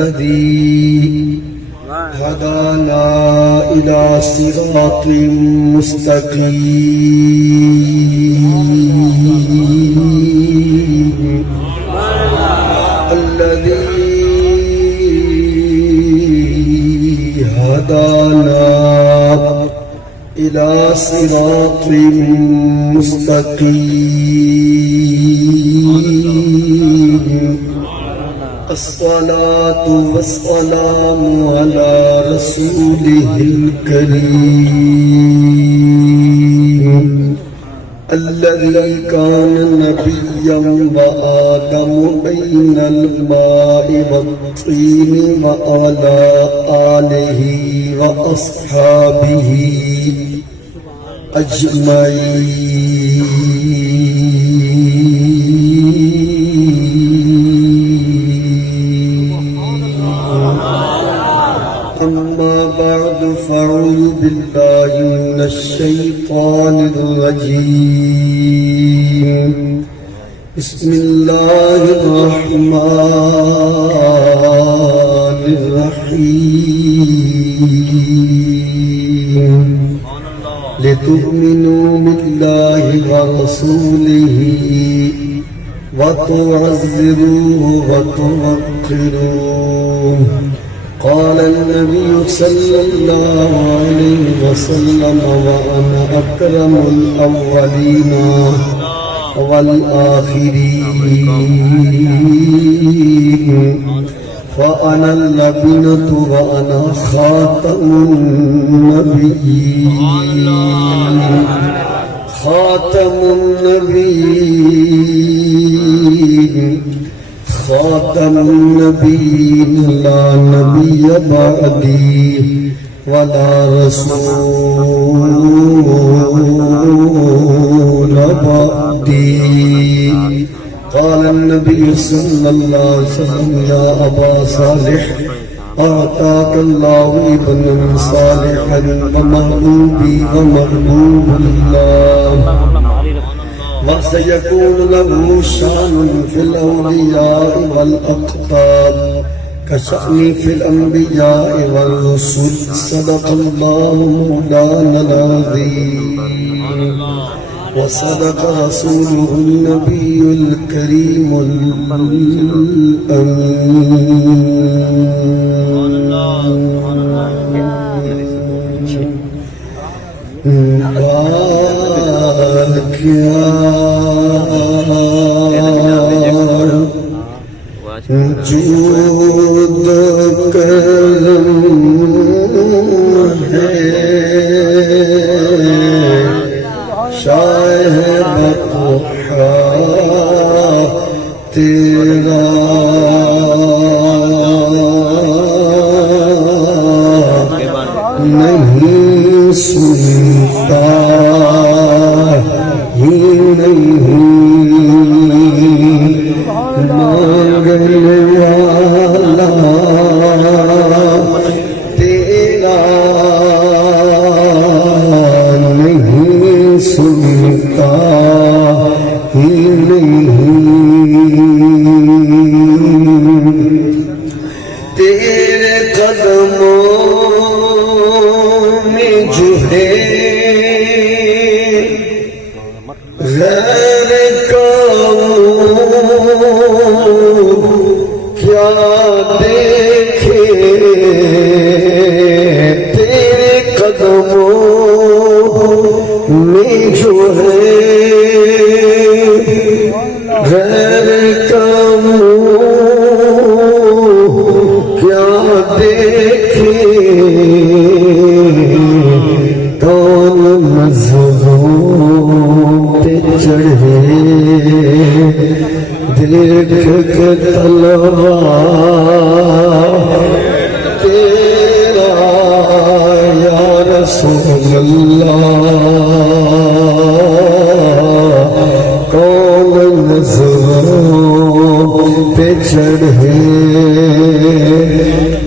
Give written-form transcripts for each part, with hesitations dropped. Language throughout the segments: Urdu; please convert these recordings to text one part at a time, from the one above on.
الذي هدانا إلى صراط مستقيم الذي هدانا إلى صراط مستقيم الصلاة والسلام على رسوله الكريم الذي كان نبيا وآدم بين الماء والطين وعلى آله وأصحابه أجمعين. أما بعد فأعوذ بالله من الشيطان الرجيم. بسم الله الرحمن الرحيم. لتؤمنوا بالله ورسوله وتعزروه وتوقروه. قال النبي صلى الله عليه وسلم وأنا أكرم الأولين والآخرين فأنا اللبنة وأنا خاتم النبيين خاتم النبيين خاتم النبيين لا نبي بعدي ولا رسول بعدي. قال النبي صلى الله عليه وسلم يا أبا صالح أعطاك الله ابنا صالحا ومحبوبي ومحبوب الله وسيكون له شان في الأولياء والأقطاب كشأني في الأنبياء والرسل. صدق الله مولانا العظيم وصدق رسوله النبي الكريم الأمين. بارك يا جود کرم ہے شاہ بقا تیرا نہیں سنتا ہی نہیں مانگنے والا تیرا نہیں سنتا ہی نہیں. تیرے قدموں میں جو ہے غیر کیا دیکھے. تیرے قدموں میں جو ہے غیر کیا دیکھے. کون مظلوم پہ چڑھے دیکھ کے تلوار تیرا یا رسول اللہ. کون نظروں پہ چڑھے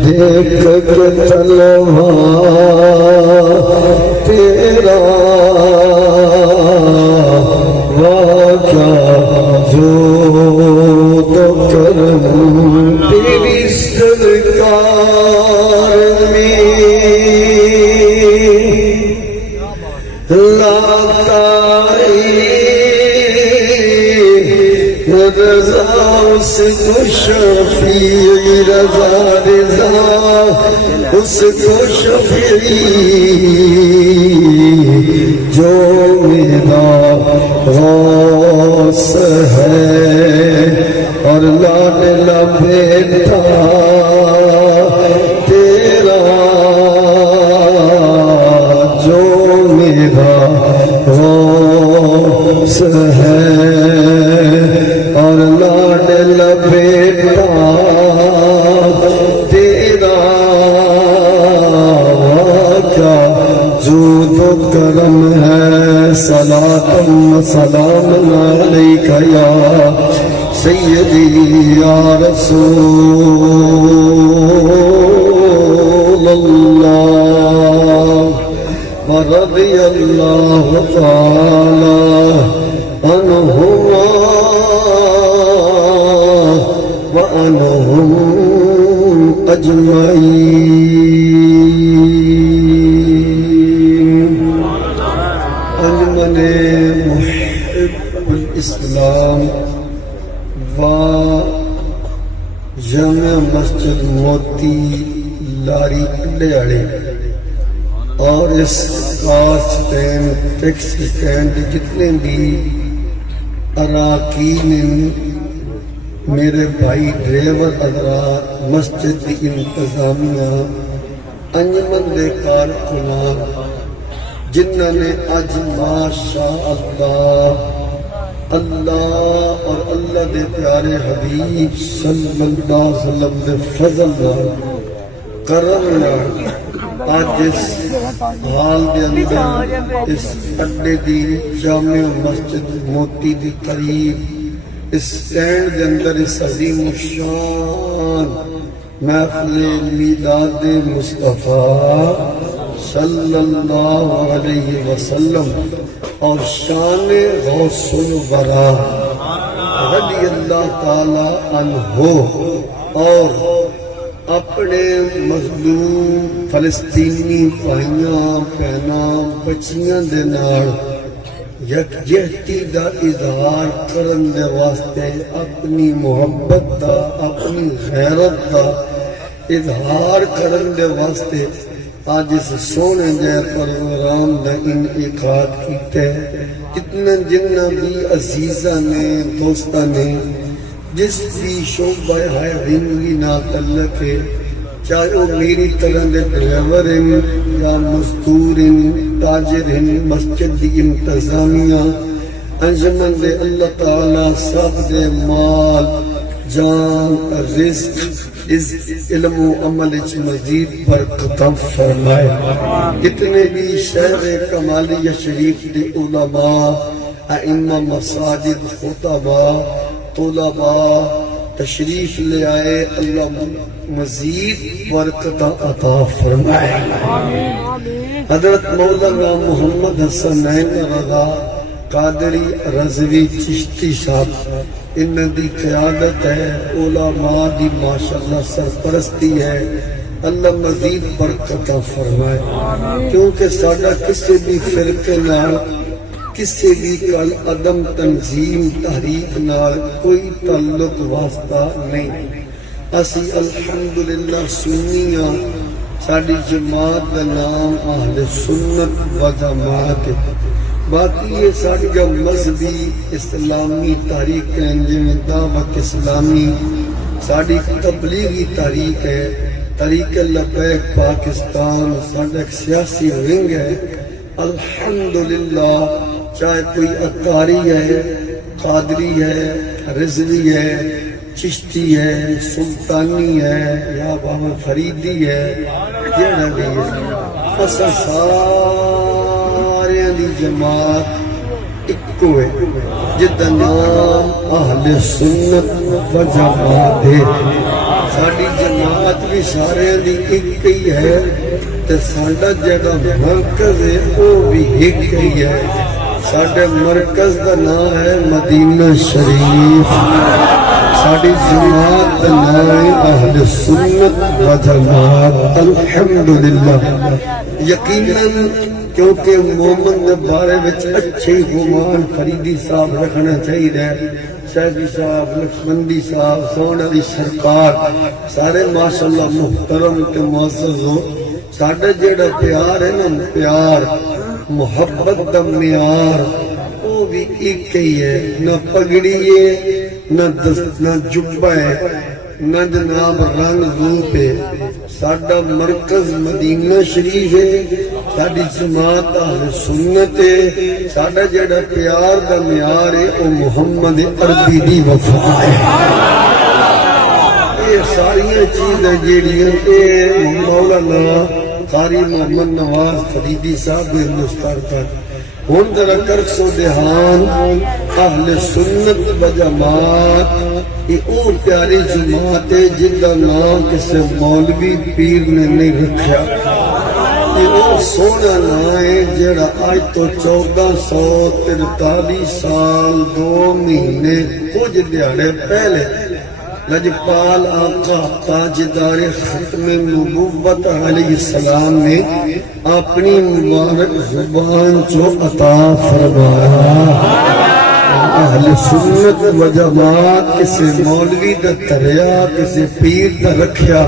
دیکھ کے تلوار تیرا واقعہ جو تو کرم تیری سرکار میں رضا اس کو شفیع رضا رضا اس کو شفیع جو میرا غوث ہے اور لاڈلا بیٹا تیرا جو میرا غوث ہے اور لاڈلا بیٹا تیرا کیا جود و کرم ہے صلاۃ و سلام علیک یا سیدی یا رسول اللہ ورضی اللہ تعالی عنہما وعنہم اجمعین انجمن محب الاسلام و جامع مسجد موتی لاری پلیاڑے اور اس کار سٹینڈ ٹیکسی سٹینڈ جتنے بھی اراکین میرے بھائی ڈرائیور حضرات مسجد کی انتظامیہ انجمن دے کارکنان جنہوں نے اج ماشاء اللہ اللہ اور اللہ دے پیارے حبیب صلی اللہ علیہ وسلم دے فضل نال کرم نال آج اس حال دے اندر اس اڈے دی جامع مسجد موتی دی قریب اس سٹینڈ دے اندر اس عظیم الشان محفل میلاد مصطفیٰ صلی اللہ علیہ وسلم اور شان غوث الورا رضی اللہ تعالی عنہ اور اپنے مظلوم فلسطینی بھائیاں بہناں بچیاں دے نال یکجہتی دا اظہار کرن دے واسطے اپنی محبت دا اپنی غیرت دا اظہار کرن دے واسطے آج اس سونے جے پروگرام دا انعقاد کیتے جتنا جنہ بھی عزیزہ نے دوستہ نے جس بھی شعبہ ہے زندگی نہ تعلق ہے چاہے وہ میری طرح دے ڈرائیور ہیں یا مزدور ہیں تاجر ہیں مسجد دی انتظامیہ انجمن دے اللہ تعالیٰ سب دے مال جان رزق اس علم و عمل اچ مزید برکت فرمائے جتنے بھی شہر کمالیہ شریف دی علماء ائمہ مساجد خطباء طلباء تشریف لے آئے اللہ مزید برکت عطا فرمائے حضرت مولانا محمد حسن رضا قادری رضوی چشتی صاحب ان دی قیادت ہے علماء دی ماشاءاللہ سرپرستی ہے اللہ مزید برکت فرمائے کیونکہ ساڈا کسی بھی فرقے نال کسی بھی کل عدم تنظیم تحریک نال کوئی تعلق واسطہ نہیں اسی الحمدللہ سنیاں ساڈی جماعت کا نام اہل سنت و جماعت باقی یہ ساڈی مذہبی اسلامی تحریک ہے جنہیں دعوت اسلامی ساڈی تبلیغی تحریک ہے تحریک لبیک پاکستان ساڈا ایک سیاسی ونگ ہے الحمدللہ چاہے کوئی اکاری ہے قادری ہے رضوی ہے چشتی ہے سلطانی ہے یا بابا فریدی ہے جڑا بھی ہے اساں سارے دی جماعت اکو ہے جدا نام اہل سنت و جماعت ہے ساڈی جماعت بھی سارے دی ایک ہی ہے تے ساڈا جڑا مرکز ہے وہ بھی ایک ہی ہے ساڈے مرکز دا نام ہے مدینہ شریف ساڑی جماعت نائے اہل سنت و جماعت الحمدللہ یقیناً کیونکہ مومن دے بارے وچ اچھے گمان فریدی صاحب رکھنا چاہیے شہدی صاحب لکشمندی صاحب سونے دی سرکار سارے ماشاءاللہ محترم کے معزز ہو ساڑھا جیڑا پیار ہے نا پیار محبت دا معیار وہ بھی ایک ہی ہے نہ پگڑی ہے نہ جبہ ہے نہ جناب رنگ روپ ہے ساڑھا مرکز مدینہ شریف ہے ساڑھی جماعت اہل سنت ہے ساڑھا جڑا پیار دا معیار ہے وہ محمد عربی دی وفا ہے یہ ساری چیزیں جیڑیاں اے مولانا قاری محمد نواز فریدی صاحب ہندوستان تک ہون ذرا کرکس و دہان اہل سنت و جماعت یہ او پیاری جماعت ہے جدہ نام کسے مولوی پیر نے نہیں رکھا یہ او سونا نام ہے جڑا آج تو 1443 سال 2 مہینے کچھ دیاڑے پہلے لجپال آقا تاجدار ختم نبوت علیہ السلام نے اپنی مبارک زبان جو عطا فرمایا اہل سنت و جماعت کسی مولوی دا تریا کسی پیر دا رکھیا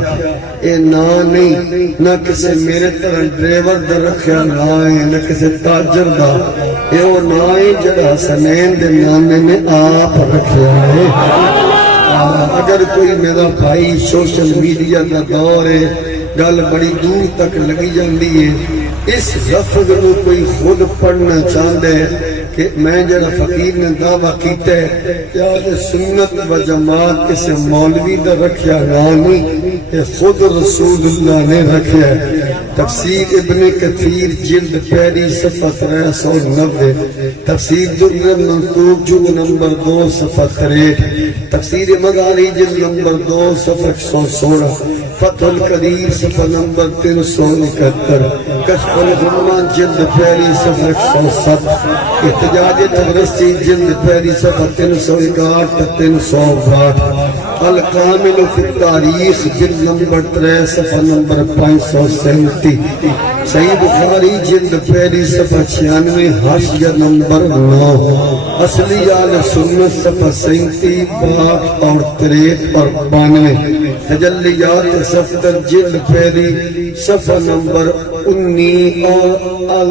اے نا نہیں نہ کسی میرے طرح ڈریور دا رکھیا نہ کسی تاجر دا اے وہ نائیں جڑا حسنین دے نانے نے آپ رکھیا ہے اگر کوئی میرا بھائی سوشل میڈیا کا دور ہے گل بڑی دور تک لگی جاندی ہے اس لفظ کو کوئی خود پڑھنا چاہتا ہے کہ میں جڑا فقیر نے دعویٰ کیتا ہے کہ آج سنت و جماعت کسی مولوی دا رکھیا نہیں کہ خود رسول اللہ نے رکھیا ہے تفسیر ابن کثیر جلد پہلی صفحہ 390 تفسیر در منطوق جو نمبر 2 صفحہ 63 تفسیر مغاری جلد نمبر 2 صفحہ 116 فتح القدیر صفحہ نمبر 371 کشف الغمان جلد پہلی صفحہ 107 احتجاج تبرسی جلد پہلی صفحہ 361 362 الکامل فی التاریخ جلد نمبر 3 صفحہ نمبر 537 صحیح بخاری جلد پہلی صفحہ 96 حاشیہ نمبر 9 اصلی آل سنت صفحہ 37 باب اور 63 اور 92 تجلیات صفتر جلد پہلی صفحہ نمبر 19 اور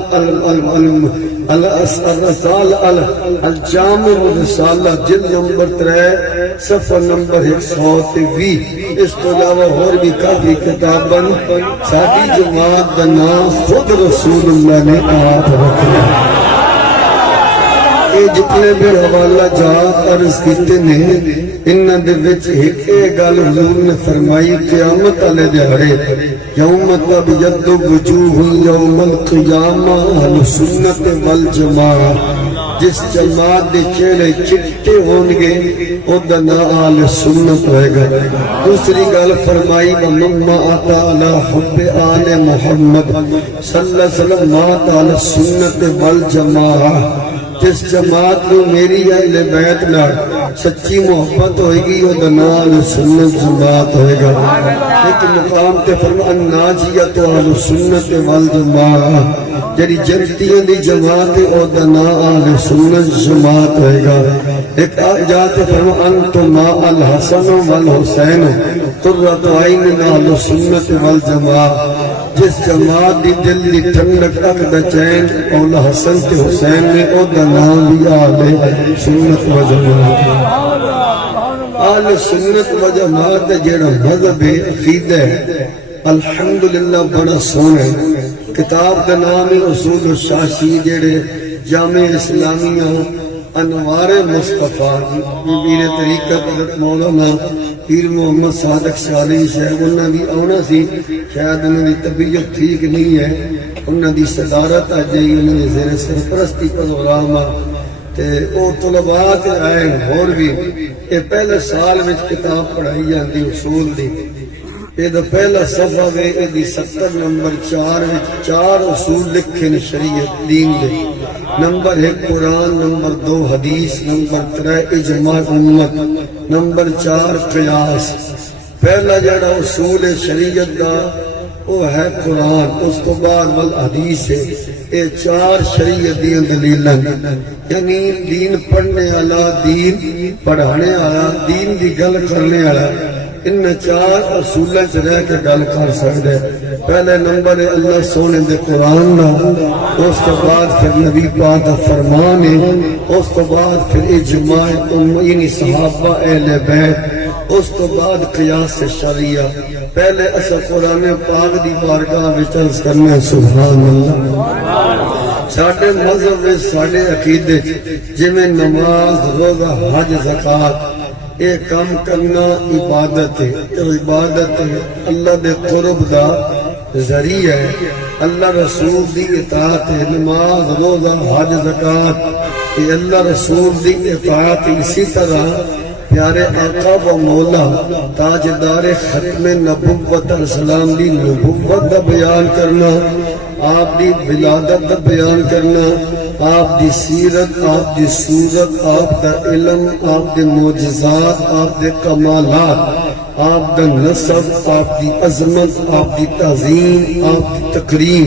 الجامع الرسالہ جلد نمبر 3 صفحہ نمبر 120 اس تو علاوہ اور بھی کافی کتاباں ساری جماعت کا نام خود رسول اللہ نے آپ رکھا جتنے بھی حوالہ جات عرض کیتے نے انہاں دے وچ ایک گل حضور نے فرمائی قیامت والے دیہڑے یوم تبیض وجوہ یوم القیامہ اہل سنت والجماعت جس جماعت دے چہرے چٹے ہون گے او دا نام اہل سنت ہوئے گا دوسری گل فرمائی ومما آتا علی حب آل محمد صلی اللہ علیہ وسلم مات اہل سنت والجماعت جس جماعت کو میری اہل بیت نال سچی محبت ہوئے گی وہ دنال سنت جماعت ہوئے گا ایک مقام تے فرمان ناجیت اہل سنت والجماعت جڑی جنتیاں دی جماعت او دنال سنت جماعت ہوئے گا ایک جاتے فرمان انتما الحسن والحسین قرۃ عین اہل سنت والجماعت جس جماعت دی دل دی ٹھنڈک اک دا چین اولا حسن تے حسین نے او دا نام بھی آلے سنت و جماعت آل سنت و جماعت جیڑا مذہب عقیدہ ہے الحمدللہ بڑا سونا ہے کتاب دا نام اصول الشاشی جیڑے جامع اسلامیہ انوار مصطفیٰ پیر طریقت حضرت مولانا پیر محمد صادق صالح صاحب انہاں دی آنا سی شاید انہاں دی طبیعت ٹھیک نہیں ہے انہاں دی صدارت آ جائی انہاں دی زیر سرپرستی پروگرام تے او طلباء تے آئے اور بھی یہ پہلے سال وچ کتاب پڑھائی جاندی اصول دی یہ پہلا صفحہ میں یہ 70 نمبر 4 چار اصول لکھے نے شریعت دین دے. نمبر 1 قرآن، نمبر 2 حدیث، نمبر 3 اجماع امت، نمبر 4 قیاس. پہلا جڑا اصول شریعت دا وہ ہے قرآن، اس کو بعد والحدیث ہے. یہ 4 شریعت دی دلیلاں یعنی دین پڑھنے والا، دین پڑھانے والا، دین دی گل کرنے والا ان 4 اصولوں سے رہ کے گل کر سکتے. پہلے نمبر ہے اللہ سونے دے قرآن دا، اس کے بعد پھر نبی پاک دا فرمان ہے، اس کے بعد پھر اجماع یعنی صحابہ اہل بیت، اس کے بعد قیاس شریعہ. پہلے اسا قرآن پاک دی بارگاہ وچ عرض کرنا سبحان اللہ. ساڈے مذہب وچ ساڈے عقیدے جویں نماز، روزہ، حج، زکات یہ کام کرنا عبادت ہے. عبادت ہے اللہ دے قرب دا ذریعہ ہے، اللہ رسول دی اطاعت ہے. نماز، روزہ، حج، زکات یہ اللہ رسول دی اطاعت. اسی طرح پیارے آقا و مولا تاجدار ختم نبوت علیہ السلام دی نبوت دا بیان کرنا، آپ دی ولادت دا بیان کرنا، آپ دی سیرت، آپ دی صورت، آپ دا علم، آپ دے معجزات، آپ دے کمالات، آپ دا نسب، آپ دی عظمت، آپ دی تعظیم، آپ دی تکریم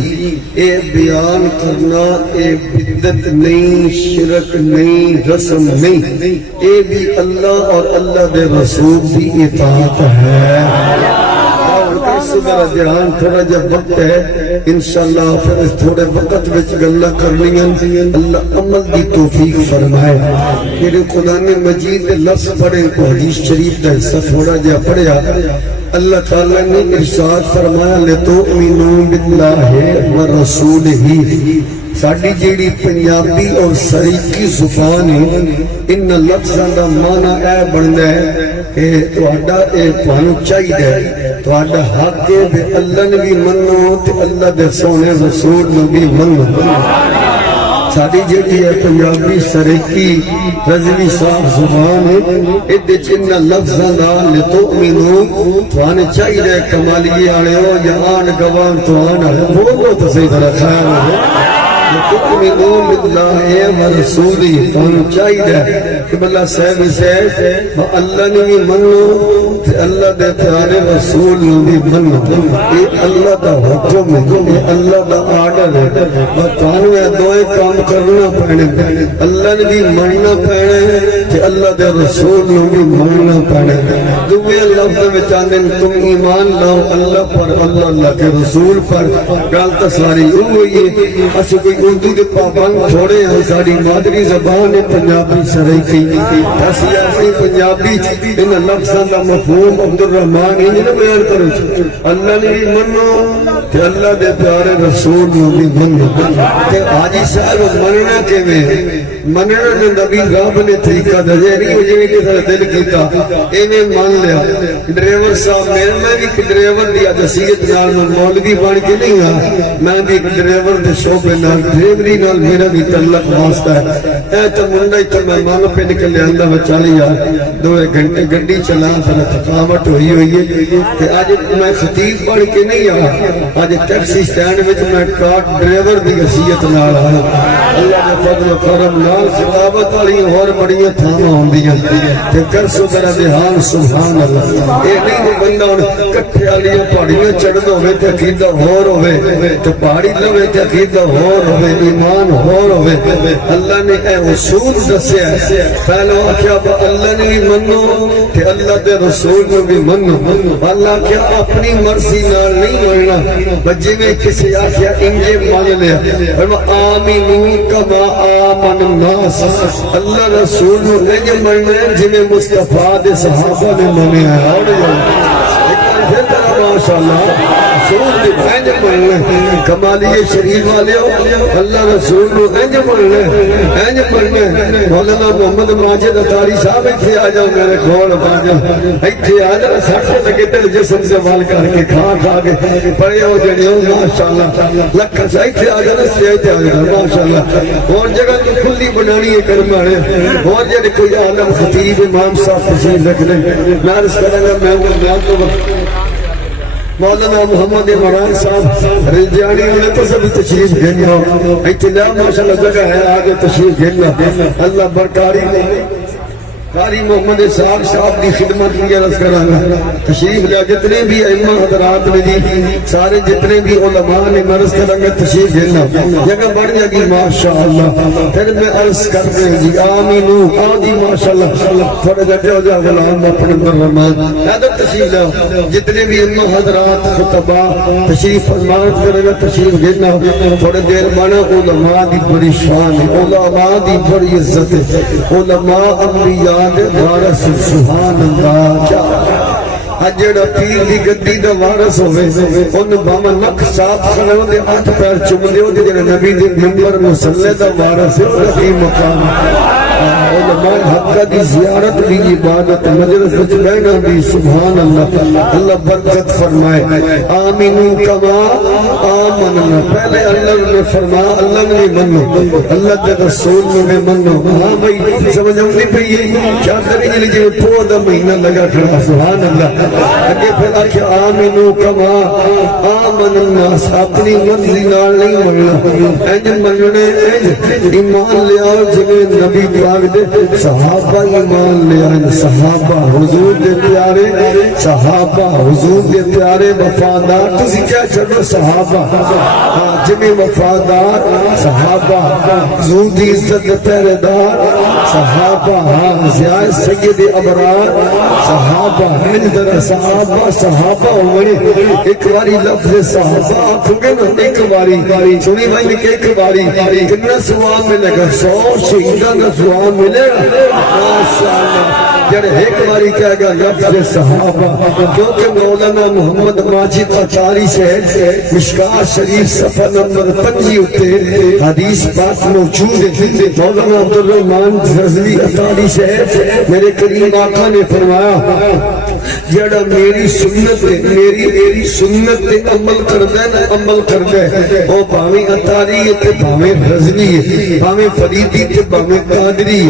اے بیان کرنا. اے بدعت نہیں، شرک نہیں، رسم نہیں، اے بھی اللہ اور اللہ دے رسول دی اطاعت ہے. میرا دھیان تھوڑا جا وقت ہے، انشاءاللہ پھر تھوڑے وقت وچ گلاں کرنیاں. اللہ عمل دی توفیق فرمائے. میرے قرآن مجید لفظ پڑھے، حدیث شریف کا حصہ تھوڑا جا پڑھیا. اللہ تعالیٰ نے ارشاد فرمایا لِتُؤْمِنُوا بِاللَّهِ وَرَسُولِهِ. ساڑی جیڑی پنجابی اور سریکی زبان ہے، ان لفظاں دا معنی اے بندا ہے کہ تہاڈا اے تانوں چاہیے، تہاڈا حق ہے کہ اللہ نے بھی منو تے اللہ دے سونے رسول نے بھی منو. ساڑی جیڑی ہے پنجابی سریکی رضوی صاحب زبان ہے، ادھے جنہ لفظاں دا لِتُؤْمِنُوا توانے چاہیے کمالیے آنے ہو یا آن گوان تو آنا ہے بولو تو صحیح طرح خیر ہو. تؤمنون باللہ ورسولہ تانوں چاہیے کہ بلہ صاحب سے اللہ نے بھی منو تے اللہ دے پیارے رسول نے بھی منو. یہ اللہ دا حکم ہے، یہ اللہ دا آرڈر ہے. تانوں یہ دوئے کام کرنا پڑنے، اللہ نے بھی مننا پڑنے تے اللہ دے رسول نے بھی مننا پڑنے. دوئے لفظ میں چاہتے ہیں تم ایمان لاؤ اللہ پر، اللہ کے رسول پر. گل تو ساری ہوئی ہے، اچھا کوئی اردو کے پابند تھوڑے ہیں. ساری مادری زبان ہے پنجابی سریکی، اسی اپنی پنجابی ان لفظاں دا مفہوم عبدالرحمان ہی نے بیان کرو. اللہ نے بھی منو تے اللہ دے پیارے رسول نے بھی منو. تے حاجی صاحب مننا کیویں؟ مننا نے نبی رب نے طریقہ دسیا نہیں جویں کسے دل کیتا ایویں مان لیا. ڈرائیور صاحب میں بھی ڈرائیور دی حیثیت نال مولوی بن کے نہیں ہاں، میں بھی ڈرائیور دے شعبے نال ڈرائیوری نال میرا بھی تعلق واسطہ ہے. اے تے منڈا تے میں مانگ پہ نکل آندا میں چلی آ 2 گھنٹے گڈی چلا پھر تھکاوٹ ہوئی ہے. تے اج میں خطیب بن کے نہیں آ، اج ٹیکسی سٹینڈ وچ میں کار ڈرائیور دی حیثیت نال آیا. اللہ دے فضل و کرم نال خطابت والی اور بڑیاں تھاواں ہوندیاں تے کر سو میرا دھیان سبحان اللہ. اے نہیں بندہ کٹھے والیاں پہاڑیاں چڑھدا ہوے تے عقیدہ ہور ہوے تے پہاڑی لوے تے عقیدہ ہور ہوے، ایمان ہور ہوے. اللہ نے اے اصول دسیا. پہلو آخیا اللہ نے بھی منو تے اللہ دے رسول نے بھی منو. اللہ کیا اپنی مرضی نال نہیں مننا، جویں کسی آخیا انجے مان لیا. آمینو کما آمن الناس، اللہ رسول نے انج مننا جویں مصطفیٰ دے صحابہ نے منیا. ماشاءاللہ رسول دی انج مننا، کمالیہ شریف والے اللہ رسول نو انج مننا، انج مننا. مولانا محمد ماجد اطاری صاحب ایتھے آ جاؤ میرے کول باجا، ایتھے آ جا ساڈے تے کتے جسم سے وال کر کے کھا کھا کے پڑے ہو جڑے ہو ماشاءاللہ لکھ ایتھے آ جا تے ایتھے آ جا ماشاءاللہ. اور جگہ تو کھلی بنانی ہے کرمانے. اور جڑے کوئی عالم خطیب امام صاحب تشریف رکھ لیں میں عرض کراں گا. میں تو مولانا محمد مران صاحب رجانی انہیں تو سب تشریف گھننا اطلاع ماشاءاللہ جگہ ہے آگے تشریف گھننا اللہ برکاری قاری محمد صاحب کی خدمت کی عرض کرانا تشریف لیا جتنے بھی ائمہ حضرات نے دی سارے جتنے بھی علماء نے مرض کرنگا تشریف لینا جگہ بڑھ جائے گی ماشاءاللہ پھر میں عرض کرتے ہیں جی آمینو آدھی ماشاءاللہ تھوڑے جگہ ہو جائے غلام اپنے برمان حیدر تشریف لیا جتنے بھی ائمہ حضرات خطبہ تشریف فرمانت کرنگا تشریف لینا تھوڑے دیر مانا علماء دی بڑی شان ہے علماء دی بڑی عزت ہے علماء انبیاء وارث سبحان اللہ اجڑا پیر دی گدی دا وارث ہوئے ان باما نک صاف کھڑے دے ہاتھ پیر چوم دیو تے جڑا نبی دے منبر مصلی دا وارث ہے او دی مقام علماء حق دی زیارت بھی عبادت مجلس وچ بیٹھنا بھی سبحان اللہ اللہ برکت فرمائے آمین کما آمنا پہلے اللہ نے فرمایا اللہ نے منو اللہ کے رسول نے منو ہاں بھائی سمجھ نہیں پئی کیا کریں گے جو پو دا مہینہ لگا کھڑا سبحان اللہ اگے پھر آکھے آمین کما آمن الناس اپنی مرضی نال نہیں مننا انج مننے ایمان لے آؤ جویں نبی صحابہ ایمان لے آئے صحابہ حضور دے پیارے صحابہ حضور دے پیارے وفادار تسی کیا چھڑو صحابہ جنہیں وفادار صحابہ حضور دی عزت پہرے دار صحابہ زیاد سید ابرار صحابہ مندر صحابہ صحابہ ہوئے ایک باری لفظ صحابہ آپ ہوگے نا ایک باری سنی بھائی کہ ایک باری کتنا سواب ملے گا 100 شہیدان کا سواب ملے جڑ ایک باری کہہ گا لفظ صحابہ کیونکہ مولانا محمد ماجد اچاری سے مشکاہ شریف صفحہ نمبر 5 اتے حدیث پاک موجود ہے مولانا عبدالرحمن رضوی اچاری سے میرے کریم آقا نے فرمایا جڑا میری سنت میری سنت تے عمل کردے نا عمل کردے او باویں اطاری تے باویں رضوی باویں فریدی تے باویں قادری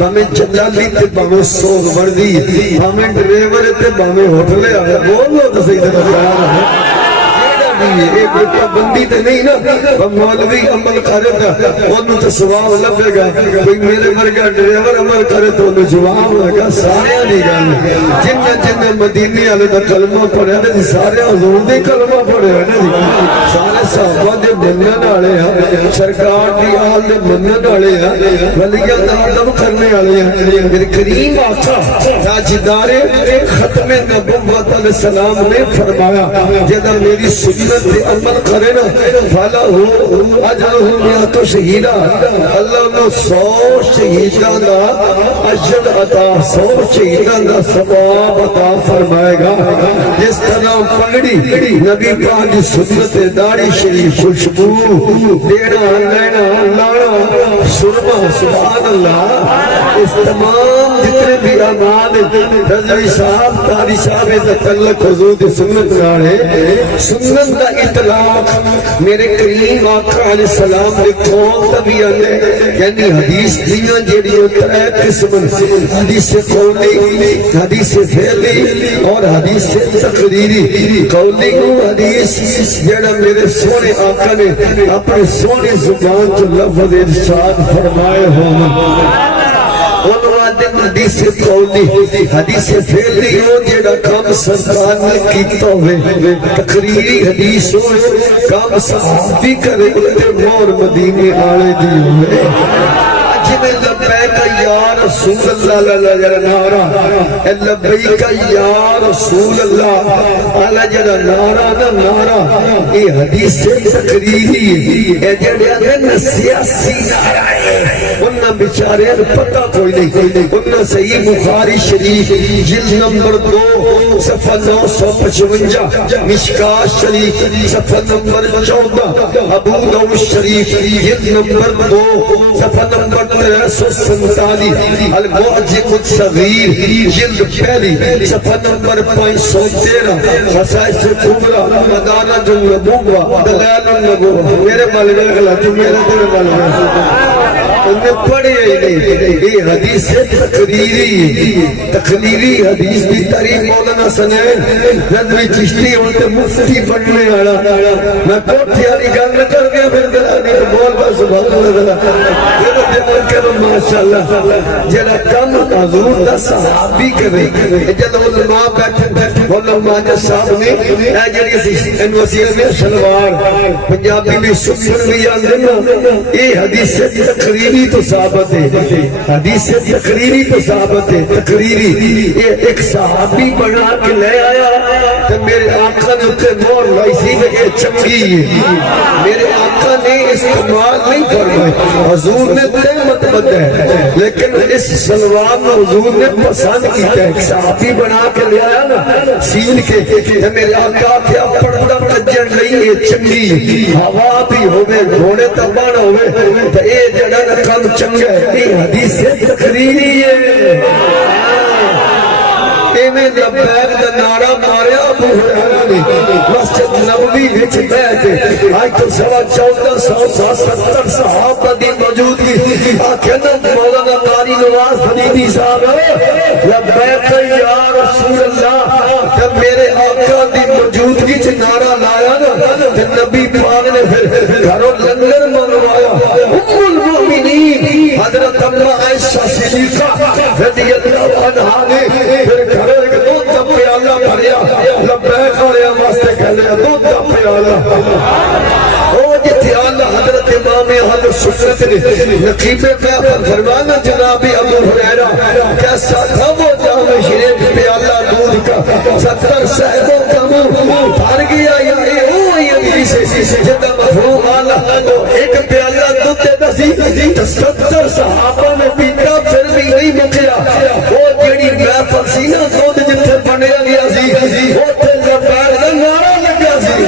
باویں جلالی تے باویں سوگ وردی باویں ڈرائیور تے باویں ہوٹلے آیا بولو تو صحیح طرح ایک بڑا بندی تے نہیں نا مولوی عمل کرے گا انہوں تو سواب لبے گا کوئی میرے مرگا ڈرائیور عمل کرے تو انہوں جواب لگا سارے نہیں گانے جنہ مدینے والے دا کلمہ پڑھے نا سارے حضور دے کلمہ پڑھے نا سارے صحابہ دے منن والے ہیں سرکار دی آل دے منن والے ہیں ولیاں دا ادب کرنے والے ہیں میرے کریم آقا تاجدار ختم نبوت علیہ السلام نے فرمایا جدا میری سنت عمل کرے نا فلا ہو اجرہ میات شہیدہ اللہ نے 100 شہیدان دا اجر عطا 100 شہیدان دا ثواب عطا فرمائے گا جس طرح پگڑی نبی پاک کی سنت داڑھی شریف خوشبو دینا لینا لانا سرما سبحان اللہ اس تمام جتنے بھی اعمال رضوی صاحب داڑھی صاحب تعلق حضور کی سنت نالے سنت دا اطلاق میرے کریم آقا علیہ السلام نے کون تبھی آنے یعنی حدیث دیاں جیڑیوں ترے قسم حدیث قولی حدیث فعلی اور حدیث تقریری قولی کو حدیث جیڑا میرے سونے آقا نے اپنے سونے زبان جو لفظ ارشاد فرمائے ہونا حدیث قولی حدیث فعلی ہو جیڑا کام سرکار نے کیتا ہوئے تقریری حدیث ہو کام صحابی کرے اتے مور مدینے آلے دی ہوئے جنہیں لبیک یا رسول اللہ جڑا نعرہ لبیک یا رسول اللہ آلہ جڑا نعرہ نا نعرہ یہ حدیث تقریری ہے جڑا سیاسی نعرہ ہے انہاں بیچارے پتہ کوئی نہیں انہاں صحیح بخاری شریف جلد نمبر 2 صفحہ 955 مشکاہ شریف صفحہ نمبر 14 ابو داؤد شریف جلد نمبر 2 صفحہ نمبر 347 المعجم الصغیر جلد پہلی صفحہ نمبر 513 خصائص کبریٰ مدارج النبوہ دلائل النبوہ میرے مالک اللہ جو میرے دل مالک انہیں پڑھے ہی نہیں. یہ حدیث تقریری حدیث کی تعریف مولانا سنائے ندوی چشتی ہوتے مفتی پڑھنے والا. میں کوٹھی والی گل نہ کر گیا پھر نہیں بول بس سبحان اللہ ماشاءاللہ. جڑا کم حضور دا صحابی کرے جب علماء بیٹھے علماء صاحب نے اے جڑی ان وسیلے میں شلوار پنجابی میں سنن بھی آندے نا یہ حدیث تقریری تو ثابت ہے. حدیث تقریری تو ثابت ہے. تقریری یہ ایک صحابی بنا کے لے آیا تو میرے آقا نے اتنے مور لائی سی کہ یہ چنگی ہے. میرے آقا نے استعمال نہیں فرمایا. حضور نے تہمت بند ہے لیکن اس سلوار میں حضور نے پسند کیا. ایک صحابی بنا کے لے آیا نا سین کے میرے آقا کیا پردہ کجن نہیں ہے چنگی ہوا بھی ہوئے گھوڑے تبان ہوئے تو اے جڑا نا کم چنگا ہے. یہ حدیث تقریری ہے. ایمیں لبیک دا نعرہ ماریا ابو ہریرہ نے مسجد نبوی وچ بیٹھے آج تو 1470 صحابہ دی موجودگی آکھے نا مولانا قاری نواز فریدی صاحب لبیک یا رسول اللہ. جب میرے آقا دی موجودگی چ نعرہ لایا نا تے نبی پاک نے پھر گھروں لنگر منوایا. ام المؤمنین حضرت اما عائشہ صدیقہ رضی اللہ عنہا نے پھر گھروں ایک دودھ کا پیالہ بھریا لبیک اور واسطے کہلے دودھ کا پیالہ. او جتھے آلہ حضرت امام اہل سنت نے نقیب پیغمبر فرمانا جناب ابو ہریرہ کیسا تھا وہ جام شریف پیالہ دودھ کا 70 صحابوں کا منہ بھر گیا. یہ سے جدا مفہوم آلہ ایک پیالہ دودھ دے دسی 70 صحابہ نے پیتا پھر بھی نہیں مکیا. وہ جڑی محفل سی نا دودھ جتھے بنیا گیا سی اوتھے لبیک دا نعرہ لگا سی.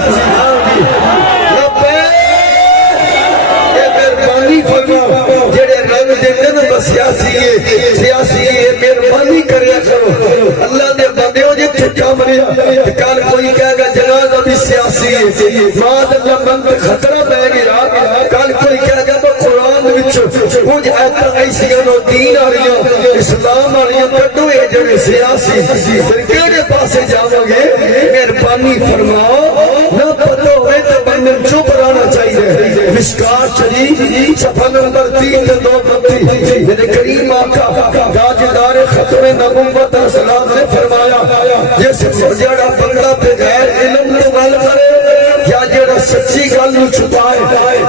جڑے رنگ دیتے نا سیاسی ہے مہربانی کریا کرو اللہ دے بندیو جتھے کام رہا. کل کوئی کہے گا جنازہ بھی سیاسی ہے ماد اللہ بند خطرہ بہ گیا. کل کوئی کہے گا قرآن وچ کچھ ایتاں ایسیاں نو دین آ رہی اسلام آ رہی کڈو یہ جڑے سیاسی پھر کہڑے پاسے جاؤ گے. مہربانی فرماؤ نہ پتہ ہوئے تو بندے چپ رہنا چاہیے. مشکات شریف صفحہ نمبر 3 تے 2 میرے کریم آقا تاجدار ختم نبوت اسلام نے فرمایا جس جڑا بندہ بغیر علم تو گل کرے یا جڑا سچی گل نو چھپائے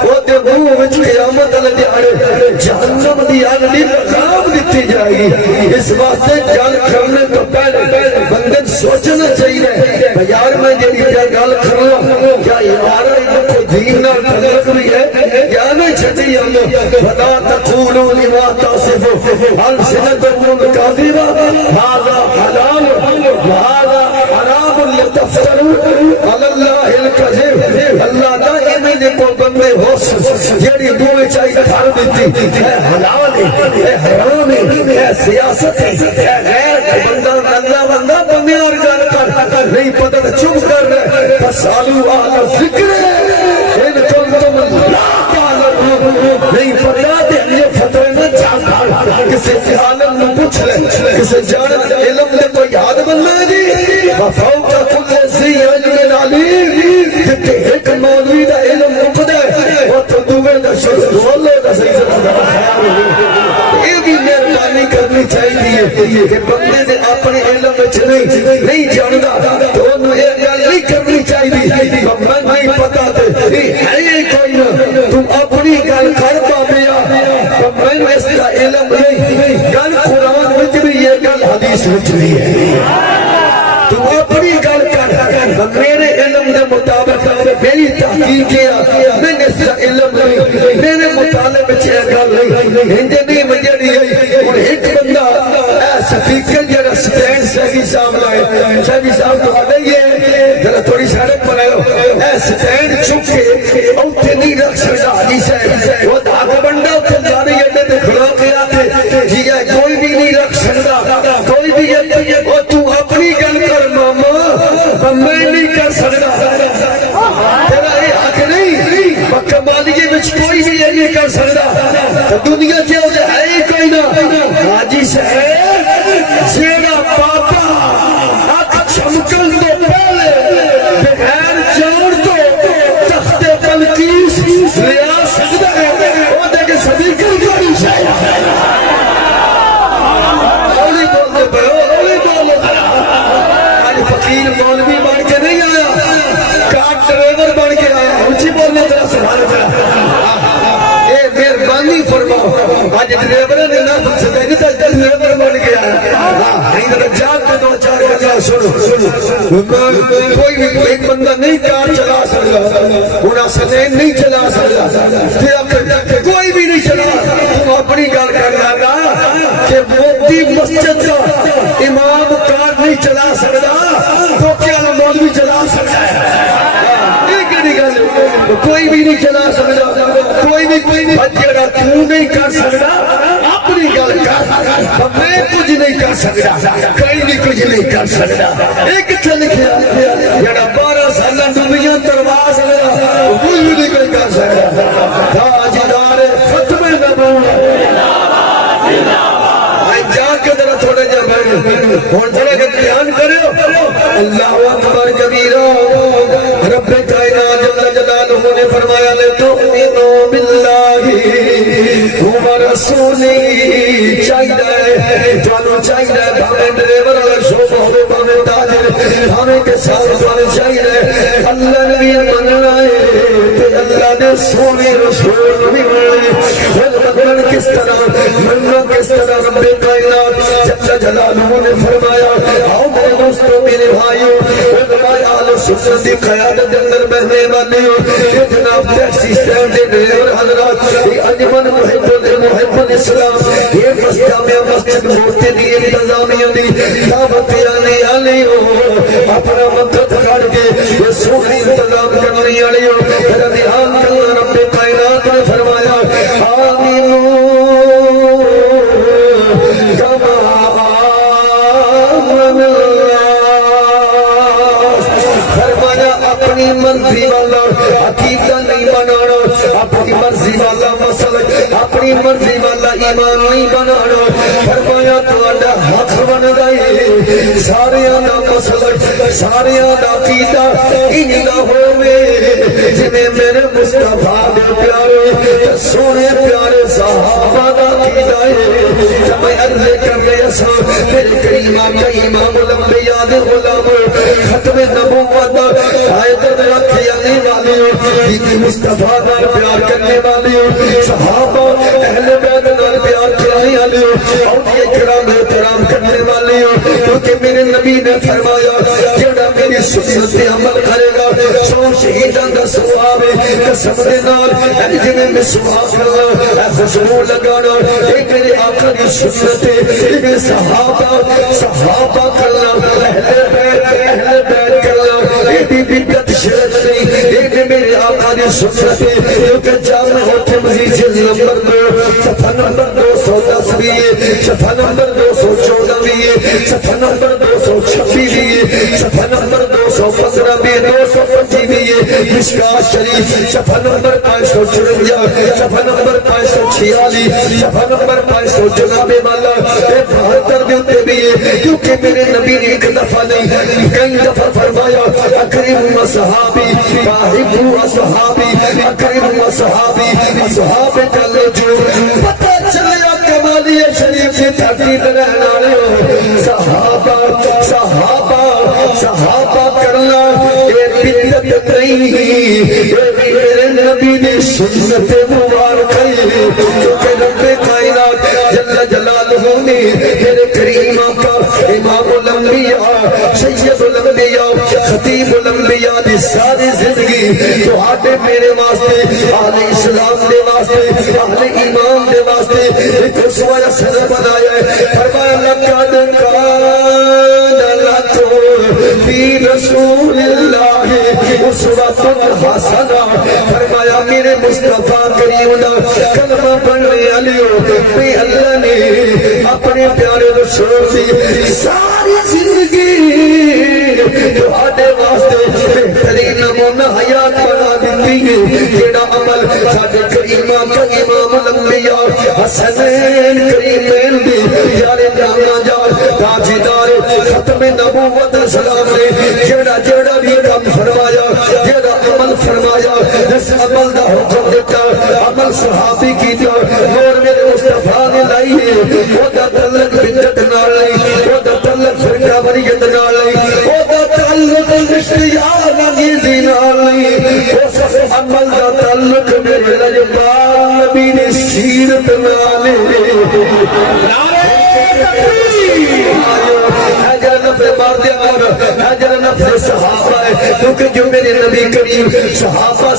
وہ تے منہ وچ قیامت والے دیہڑے جہنم دی اگ دی لگام دتی جائے گی. اس واسطے گل کرنے تو پہلے بندے سوچنا چاہیے یار میں جڑی گل کرنا کیا یار کو دین نال تعلق بھی ہے یا نہیں چھٹی فلا تقولوا لما تصفوا السنتكم الكاذبة هذا حلال وهذا حرام لتفتروا على الله الكذب. اللہ دا ایمیں کو بندے ہوس جڑی دوے چاہی کھار دیتی ہے حلال ہے حرام ہے سیاست ہے غیر بندہ اللہ بندہ بندے اور گل کر نہیں پتہ چپ کر رہے فسالو اہل ذکر ان کنتم لا تعلمون. نہیں پتہ تے یہ فتوی نہ جان کسی عالم نے پوچھ لے کسی جان علم نے کوئی یاد بننا جی وفوق کل ذی علم علیم جتے ایک مولوی دا علم مقدہ ہے وہ تو دوے دا شخص بولے دا صحیح سے خیال ہوئے. یہ بھی مہربانی کرنی چاہیے کہ بندے دے اپنے علم وچ نہیں جاندا تو انہوں یہ گل نہیں کرنی چاہیے. میں نہیں پتا تے ہے کوئی نہ تم اپنی گل کر پایا میں اس کا علم نہیں. گل قرآن وچ بھی یہ گل حدیث وچ بھی ہے. تم اپنی گل کر میرے علم دے مطابق میری تحقیق کیا میں نے اس کا علم نہیں میرے مطالعے وچ یہ گل نہیں ہندے نہیں مجھے اور ایک بندہ سپیکر جڑا سٹینڈ سہی صاحب لائے سہی صاحب تو آدھے یہ ذرا تھوڑی سڑک پر آئے سٹینڈ چک کے اوتھے نہیں رکھ سکتا حدیث ہے وہ دھاگا بندہ اوتھے جانے اڈے تے کھڑا کے آتے جی ہے کوئی بھی نہیں رکھ سکتا کوئی بھی اور تو اپنی گل کر ماما میں نہیں کر سکتا تیرا یہ حق نہیں کمالیے وچ کوئی بھی یہ نہیں کر سکتا. دنیا چاہتے ہے ہی کوئی نہ حاجی صاحب جیڑا بابا اک چمکن تو پہلے بغیر جان تو تخت بلقیس لیا سکتا ہے وہ دیکھے صدیقہ جاری شاید اولی بولنے پہ اولی بولنے پہ آج فقیر مولوی بن کے نہیں آیا کارٹ ڈرائیور بن کے آیا اونچی بولنے طرح سبحان اللہ اے مہربانی فرماؤ آج ڈرائیور نے نہ بن سکتا نہیں تو ڈرائیور بن کے آیا نہیں تو جان کو دو چار بجا سنو کوئی بھی ایک بندہ نہیں کار چلا سکتا انہاں سنین نہیں چلا سکتا کوئی بھی نہیں چلا تم اپنی گال کر لگا کہ موتی مسجد کا امام کار نہیں چلا سکتا تو کیا مولوی چلا سکتا ہے کوئی بھی نہیں چلا سکتا کوئی بھی جڑا تو نہیں کر سکتا اپنی گل کر میں کچھ نہیں کر سکتا کوئی بھی کچھ نہیں کر سکتا ایک کتنے لکھیا جڑا 12 سال دنیا تروا سکتا کوئی بھی نہیں کر سکتا تاجدار ختم نبوت جا کے ذرا تھوڑے جا بیٹھ اور ذرا کہ دھیان کرو اللہ اکبر کبیرہ رب کائنات جل جلالہ نے فرمایا لے تؤمنوا باللہ ورسولہ چاہیے جانو چاہیے بھاوے ڈرائیور شعبہ ہو بھاوے تاجر بھاوے کے ساتھ بھاوے چاہیے اللہ نبی مننا ہے کہ اللہ نے سونے رسول بھی مننا کس طرح مننا کس طرح رب کائنات جل جلالہ نے فرمایا آؤ میرے دوستوں میرے بھائیوں علماء اہل سنت کی قیادت اندر بہنے والی یہ جناب ٹیکسی اسٹینڈ دے ڈرائیور حضرات یہ انجمن محب الاسلام یہ جامع مسجد موتے دی انتظامیہ دی دعوت آنے والی ہو اپنا مدد کر کے یہ سونی انتظام کرنے والی ہو میرا دھیان کرنا رب کائنات نے فرمایا آمینو اپنی مرضی والا عقیدہ نہیں بنانا اپنی مرضی والا مسلک اپنی مرضی والا ایمان نہیں بنانا فرمایا تہاڈا حق بن گئے ساریاں دا مسلک ساریاں دا عقیدہ انہاں ہووے جویں میرے مصطفیٰ دے پیارے سونے پیارے صحابہ دا عقیدہ ہے جب میں عرض کر گیا سا میرے کریم آقا امام الانبیاء دے غلام ختم نبوت آیت رکھی آنے والی ہو مصطفیٰ نال پیار کرنے والی ہو صحابہ اہل بیت نال پیار کرنے والی ہو اور یہ کرام احترام کرنے والی ہو کیونکہ میرے نبی نے فرمایا جڑا میری سنت پہ عمل کرے گا سو شہیداں دا ثواب ہے قسم دے نال جویں مسواک کرنا خوشبو لگانا اے میرے آقا دی سنت ہے یہ صحابہ کرنا اہل بیت کرنا یہ بھی بدعت شرک نہیں یہ میرے آقا دی سنت ہے کیونکہ جامع ہوتے مزید جلد نمبر 2 صفحہ نمبر 210 بھی ہے صفحہ نمبر 214 بھی ہے صفحہ نمبر 226 بھی ہے صفحہ نمبر 215 بھی ہے 225 بھی ہے مشکات شریف صفحہ نمبر 554 صفحہ نمبر 546 صفحہ نمبر 594 والا اے بہتر دیتے بھی ہے کیونکہ میرے نبی نے ایک دفعہ نہیں کئی دفعہ فرمایا اکرم صحابی باہبو صحابی اکرم صحابی صحابے چلے جو پتہ چلیا کمالی شریف کی دھرتی پر رہنا رہے صحابہ کرنا یہ بدعت نہیں یہ میرے نبی نے سنت مبارک ہے کیونکہ رب کائنات جل جلالہ نے میرے کریم آقا امام الانبیاء سید الانبیاء خطیب الانبیاء دی ساری زندگی تو آٹے میرے واسطے اہل اسلام دے واسطے اہل ایمان دے واسطے ایک اسوہ حسنہ بنایا ہے فرمایا لقد کان لکم فی رسول اللہ اسوۃ حسنہ فرمایا میرے مصطفیٰ کریم دا کلمہ پڑھنے والیوں پہ اللہ نے اپنے پیارے رسول دی ساری زندگی تہاڈے واسطے بہترین نمونہ حیات بنا دیتی ہے جیڑا عمل ساڈے کریم آقا امام الانبیاء صحابی کی نور میرے مصطفیٰ نے لائی ہے وہ دا تعلق بدت نال لائی وہ دا تعلق فرقہ وریت نال لائی وہ دا تعلق اشتیار نگیزی نال لائی وہ سب عمل دا تعلق میرے لجبال نبی نے سیرت نال نفر صحابہ ہے کیونکہ جو میرے نبی کریم صحابہ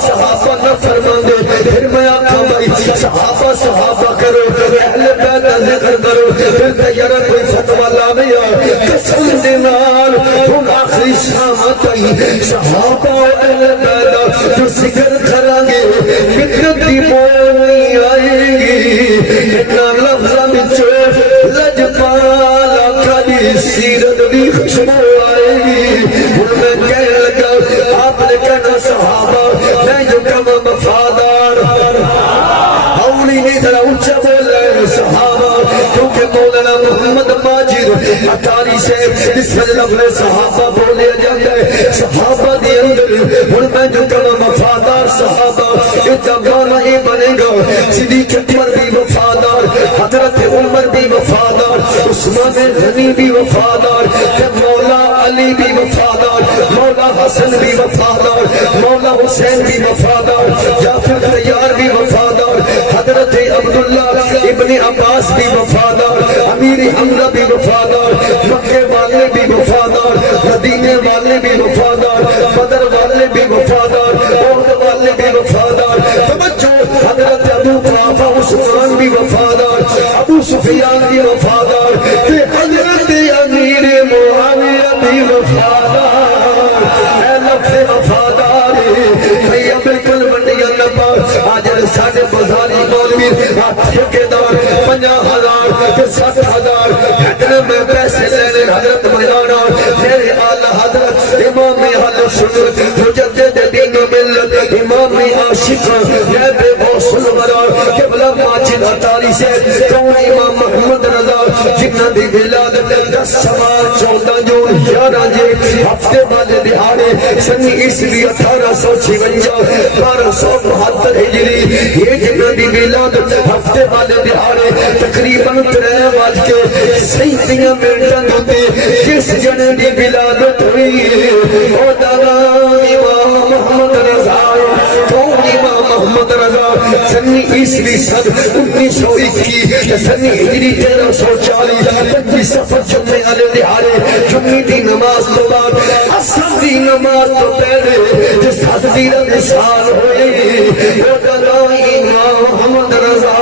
نہ فرماندے پھر میں آقا بھائی صحابہ کرو اہل بیت ذکر کرو پھر تیارہ کوئی فتوہ لاویا قسم دینار ہم آخری شامت آئی صحابہ و اہل بیت جو ذکر کرانگے فکرت دی بولنی آئے گی اتنا لفظہ میں چوٹ لجپالا کھلی سیرت بھی خوشبو آئے گی میں کہنے لگا آپ نے کہنا صحابہ میں جو کم مفادار اولی نہیں ذرا اونچا بول رہے صحابہ کیونکہ مولانا محمد ماجد اتاری سے اس لفظ صحابہ بولے جاتا ہے صحابہ دی اندر ہن میں جو کم مفادار صحابہ اتنا گانا ہی بنے گا صدیق اکبر بھی وفادار حضرت عمر بھی وفادار عثمان غنی بھی وفادار مولا علی بھی وفادار مولا حسن بھی وفادار مولا حسین بھی وفادار جعفر طیار بھی وفادار حضرت عبداللہ ابن عباس بھی وفادار امیر حمزہ بھی وفادار مکے والے بھی وفادار مدینے والے بھی وفادار بدر والے بھی وفادار عہد والے بھی وفادار توجہ حضرت ابو قحافہ عثمان بھی وفادار ابو سفیان بھی وفادار حضرت امیر معاویہ بھی وفادار اے لفظ وفادار بھئی اب کل منڈیاں نپا آج ساڑھے بزاری مولوی ٹھیکیدار 50,000 کہ 60,000 حضرت میں پیسے لینے حضرت میانا میرے آلہ حضرت امام حل شکر مجدد دین و ملت امام عاشق یہ بے غوث الورا قبلہ ماجد اتاری سے کون امام محمد رضا جنہ دی ولادت 10 سوال 14 جو 11 جے ہفتے والے دہاڑے سنی عیسوی 1856 1272 ہجری یہ جنہ دی ولادت ہفتے والے دہاڑے تقریباً 3:37 ہوتے جس جنے دی ولادت ہوئی او دادا امام محمد رضا کون امام محمد رضا سنی عیسوی سن 1921 سنی ہجری 1340 25 سفر جمعے والے دہاڑے جمعے دی نماز تو بعد عصر دی نماز تو پہلے جس حضرت نثار ہوئے وہ دادا امام محمد رضا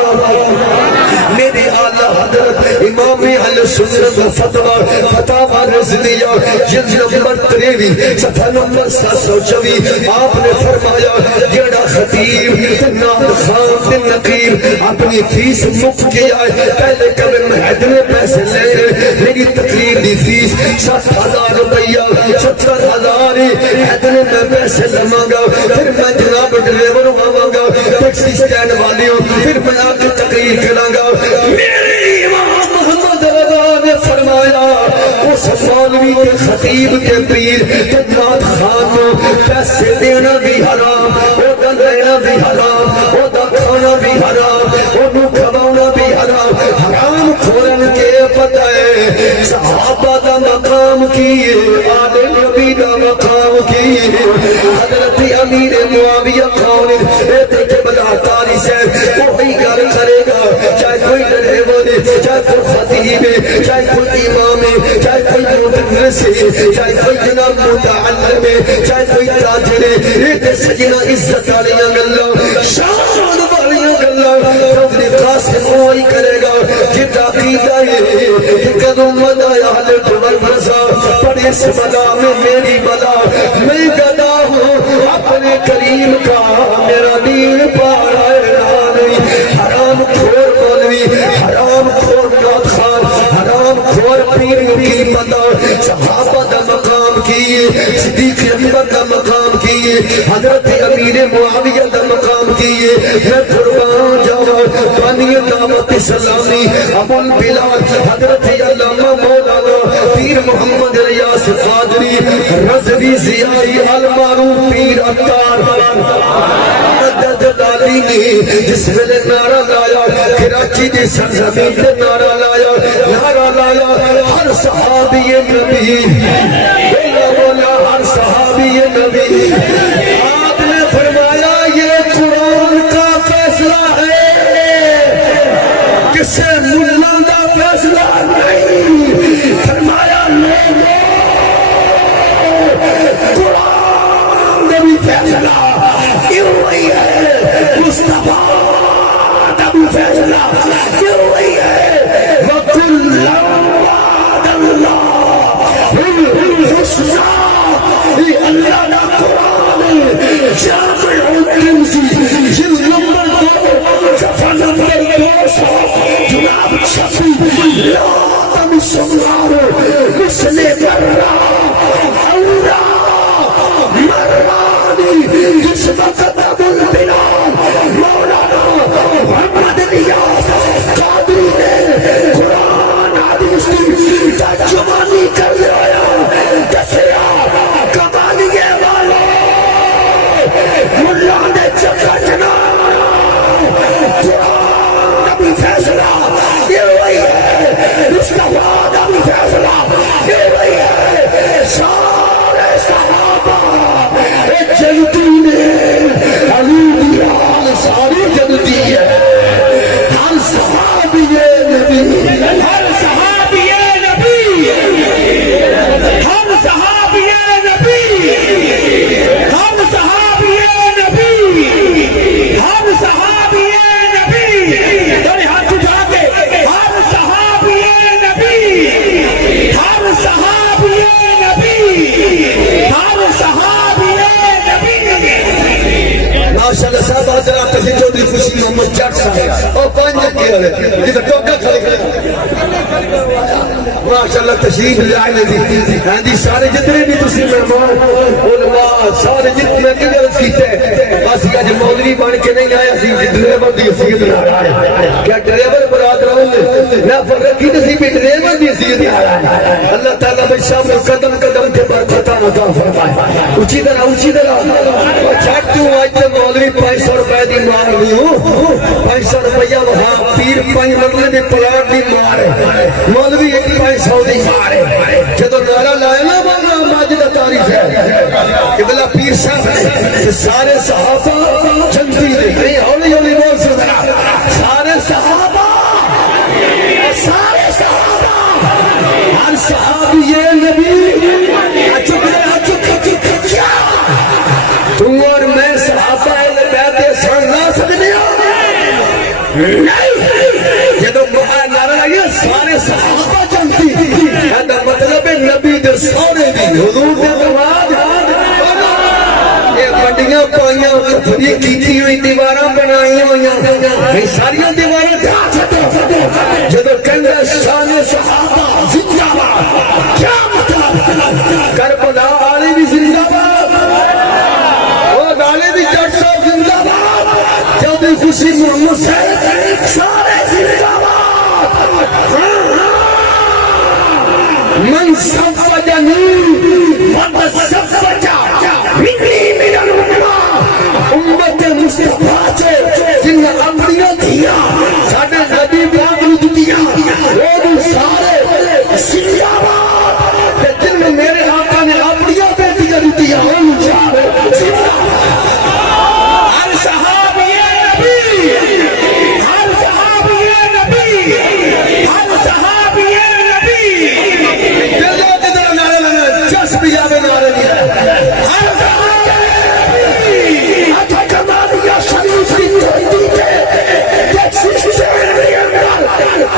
میرے آلہ حضرت امام اہل سنت و فتاوی رضویہ جلد نمبر 23 صفحہ نمبر 724 آپ نے فرمایا جیڑا خطیب نام خان دن نقیب اپنی فیس مفت کیا ہے پہلے کبھی محد میں پیسے لے میری تقریر دی فیس 60,000 روپیہ 70,000 حدنے میں پیسے لمانگا پھر میں جناب ڈریور ہوانگا ٹیکسی سٹینڈ والیوں پھر میں آپ کی تقریر کرانگا میرے امام محمد رضا نے فرمایا اس مولوی کے خطیب کے پیر کے نات خانوں پیسے دینا بھی حرام اوڈا لینا بھی حرام اوڈا کھانا بھی حرام اوڈو کھوانا بھی حرام کھولن کے پتہ ہے صحابہ دا مقام کیے آل نبی دا مقام کیے حضرت امیر معاویہ کون دیکھے بلا تاری سے وہی گھر کرے گا چاہے کوئی ڈریور چاہے کوئی خطیب چاہے کوئی امام چاہے کوئی مدرس چاہے کوئی جناب متعلم چاہے کوئی تاجر ایک سجنہ عزت والیاں گلاں شان والیاں گلاں چودھری قاسم وہی کرے گا جتا عقیدہ ہے کہ کدوں مدا اہل ڈور مرزا پڑے اس بلا میں میری بلا میں گدا ہوں اپنے کریم کا میرا دین پارا نہیں حرام کھور مولوی حرام کھور نات خان حرام کھور پیر کی پتا صحابہ دا مقام کیے صدیق اکبر دا مقام کیے حضرت امیر معاویہ دا مقام کیے میں قربان جاؤں بانی دعوت اسلامی ابو البلاد حضرت علامہ مولانا پیر محمد ریاض قادری رضوی ضیائی المعروف پیر عطار جلالی نہیں جس ویلے نعرہ لایا کراچی دی سرزمین تے نعرہ لایا ہر صحابی نبی بولا بولا ہر صحابی نبی آپ نے فرمایا یہ قرآن کا فیصلہ ہے کسے ملا دا فیصلہ نہیں فرمایا قرآن دا بھی فیصلہ کیوں ہوئی ہے مصطفیٰ دا بھی فیصلہ کیوں ہوئی ہے وَكُلًّا وَعَدَ اللَّهُ الْحُسْنَى یہ اللہ دا قرآن جامع الکنزی جلد نمبر 2 صفحہ نمبر 200 جناب شفی لا تمس النار مثل برا اورا مرانی جس وقت ابو البلاد مولانا محمد نیاز قادری نے قرآن حدیث کی ترجمانی کر لیا دسیا کمالیے والا ملا نے چکچنا قرآن ابھی فیصلہ یہ وہی ہے مصطفیٰ ابھی فیصلہ یہ وہی ہے سارے صحابہ جلدی نے علی دیال ساری جلدی ہے ہر صحابی نبی ہر صحابی نبی ہر صحابی نبی ہر صحابی نبی ہر صحابی نبی تیرے ہاتھ اٹھا کے ہر صحابی نبی ہر صحابی نبی ہر صحابی ماشاءاللہ صاحب حضرات کسی چودری خوشی محمد جٹ صاحب اور پانچ کے والے جسے ٹوکا کھڑے کھڑے ماشاءاللہ تشریف لائے دی ہاں جی سارے جتنے بھی تسی مہمان علماء سارے جتنے کی غلط کیتے بس یہ مولوی بن کے نہیں آیا سی ڈرائیور دی حیثیت نال آیا کیا ڈرائیور برات رہو نہ فرق کی نصیب ڈرائیور دی حیثیت نال آیا اللہ تعالیٰ بھائی صاحب قدم قدم کے برکت عطا فرمائے اونچی طرح اور چھٹ تو آج تے مولوی 500 روپے دی مار نہیں ہوں 500 روپیہ وہاں پیر 5 مرلے دی پلاٹ دی مار ہے مولوی 500 دی مار ہے جدو نعرہ لائے نا مولا ماجد تاریخ ہے کہ بلا پیر صاحب نے سارے صحابہ جنتی دے نہیں ہولی ہولی بول سکتا سارے صحابہ ہر صحابی یہ نبی تو اور میں صحابہ بیعت سن نہ سکتے نہیں جدو نعرہ لگیا سارے صحابہ جنتی ہے مطلب نبی دے سورے دی حضور دے بعد یہ بڑیاں پائیاں فریق کی ہوئی دیواراں بنائی ہوئی ساریاں دیواراں دھا چھٹو جدو کہنا شان صحابہ زندہ باد کیا مطلب کربلا علی بھی زندہ باد وہ علی بھی جٹ صاحب زندہ باد جلدی خوشی محمد سے سارے زندہ باد من صفجنی وقت صفجا منی من الامہ امت مصطفیٰ سے جن اپنیاں دیا ساڑھے نبی بیان دیا وہ سارے سیابات جن میں میرے آقا نے اپنیاں بیٹیاں دیا ہر صحابی نبی ہر صحابی نبی ہر صحابی نبی جلدہ کدھر نعرہ لگا جس بھی جاوے نعرہ لیا ہر صحابی نبی اچھا کمالیا شریف کی توحیدی کے دیکھ سکتے ہیں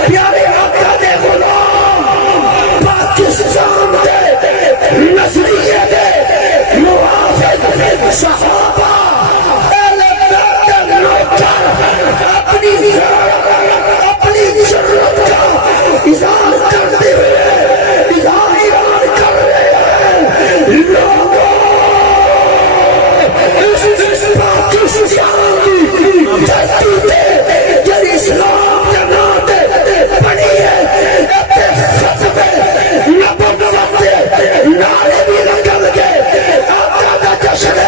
پیارے آقا دے غلام پاکستان دے نظریے دے موافق صحابہ اپنی ضرورت کا اظہار کرتے ہوئے اظہار کر رہے ہیں لوگوں اس پاکستان کی دھرتی پہ جب اسلام جماعت پڑی ہے خطبے نبوت نعرے بھی لگل گئے آقا دا جشن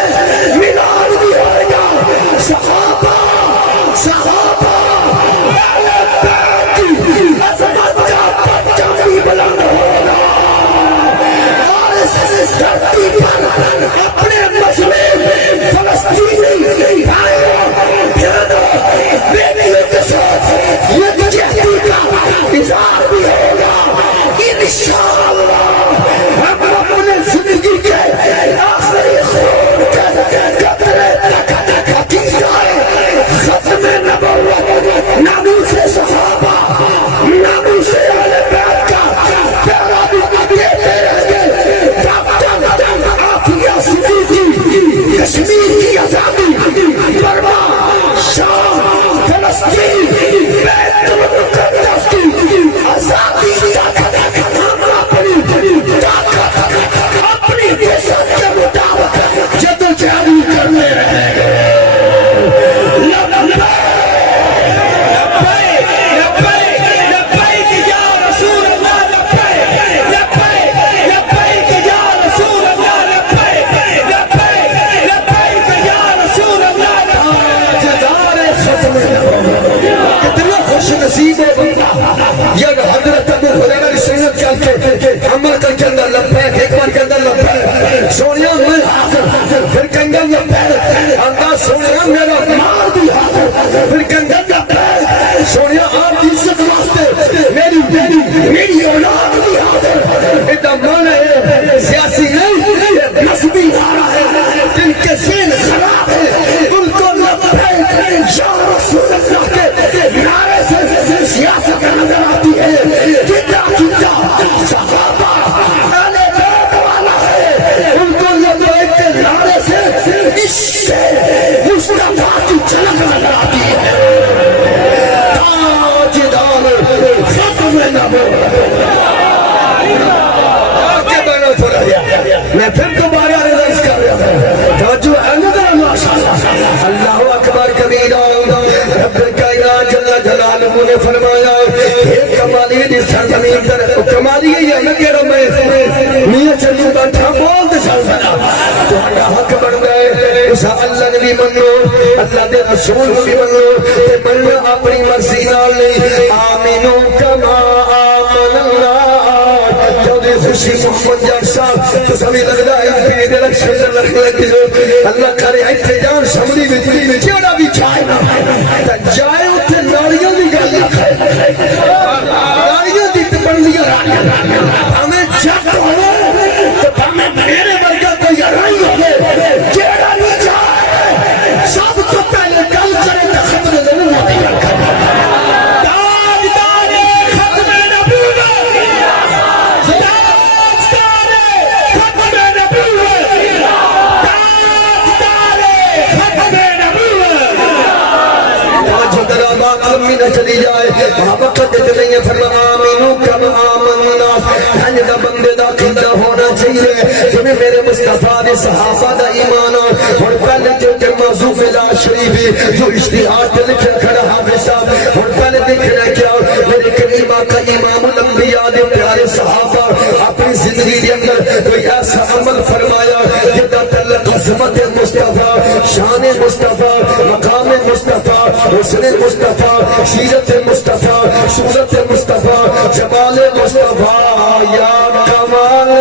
کہندا لبیک آندا سونیا میرا مال بھی حاضر پھر کہندا لبیک سونیا آپ کی عزت واسطے میری اولاد بھی حاضر ادا مانا ہے سیاسی نہیں یہ نسبی نعرہ ہے جن کے ذہن خراب ہے ان کو لبیک یا رسول اللہ کے نعرے سے سیاست نظر آتی ہے جدا صحابہ اہل بیت والا ہے ان کو لبیک کے نعرے سے عشق مصطفیٰ کی جھلک نظر آتی ہے تاجدار ختم نبوت آگے بڑھو تھوڑا میں پھر دوبارہ ریلائز کر رہا ہوں توجہ ہے نا ماشاءاللہ اللہ اکبر کبیرہ رب کائنات جل جلالہ نے فرمایا ایک کمالی دی سرزمین پر کمالی یہ نہ کہ میں میاں چلو بیٹھا بول دے سلسلہ تہاڈا حق بن گئے اس اللہ نے بھی منو اللہ دے رسول بھی منو تے منو اپنی مرضی نال نہیں آمینو کما آمن اللہ جودی خوشی محمد جان صاحب تو سبھی لگدا ہے کہ دے الیکشن لگ اللہ کرے ایتھے جان سمری وچ جیڑا بھی چاہے نا جائے اوتھے نالیاں دی گل نالیاں دی بندیاں ہمیں جگ ہوے تو ہمیں میرے ورگا کوئی رائی ہوے جیڑا بھی چاہے سب تو پہلے گل کرے تے ختم نبوت دی گل کرے چلی جائے وہاں وقت دیتے نہیں ہے فرما آمینو کم آمن الناس ہنج دا بندے دا قیدہ ہونا چاہیے جنہیں میرے مصطفیٰ نے صحابہ دا ایمان اور پہلے جو موضوع ملا شریفی جو اشتہار کے لکھے کھڑا حافظ صاحب اور پہلے دیکھنا کیا میرے کریم آقا امام الانبیاء دے پیارے صحابہ اپنی زندگی کے اندر کوئی ایسا عمل فرمایا جدا تعلق عظمت مصطفیٰ شان مصطفیٰ مقام مصطفیٰ حسن مصطفیٰ سیرت مصطفیٰ صورت مصطفیٰ جمال مصطفیٰ یا کمال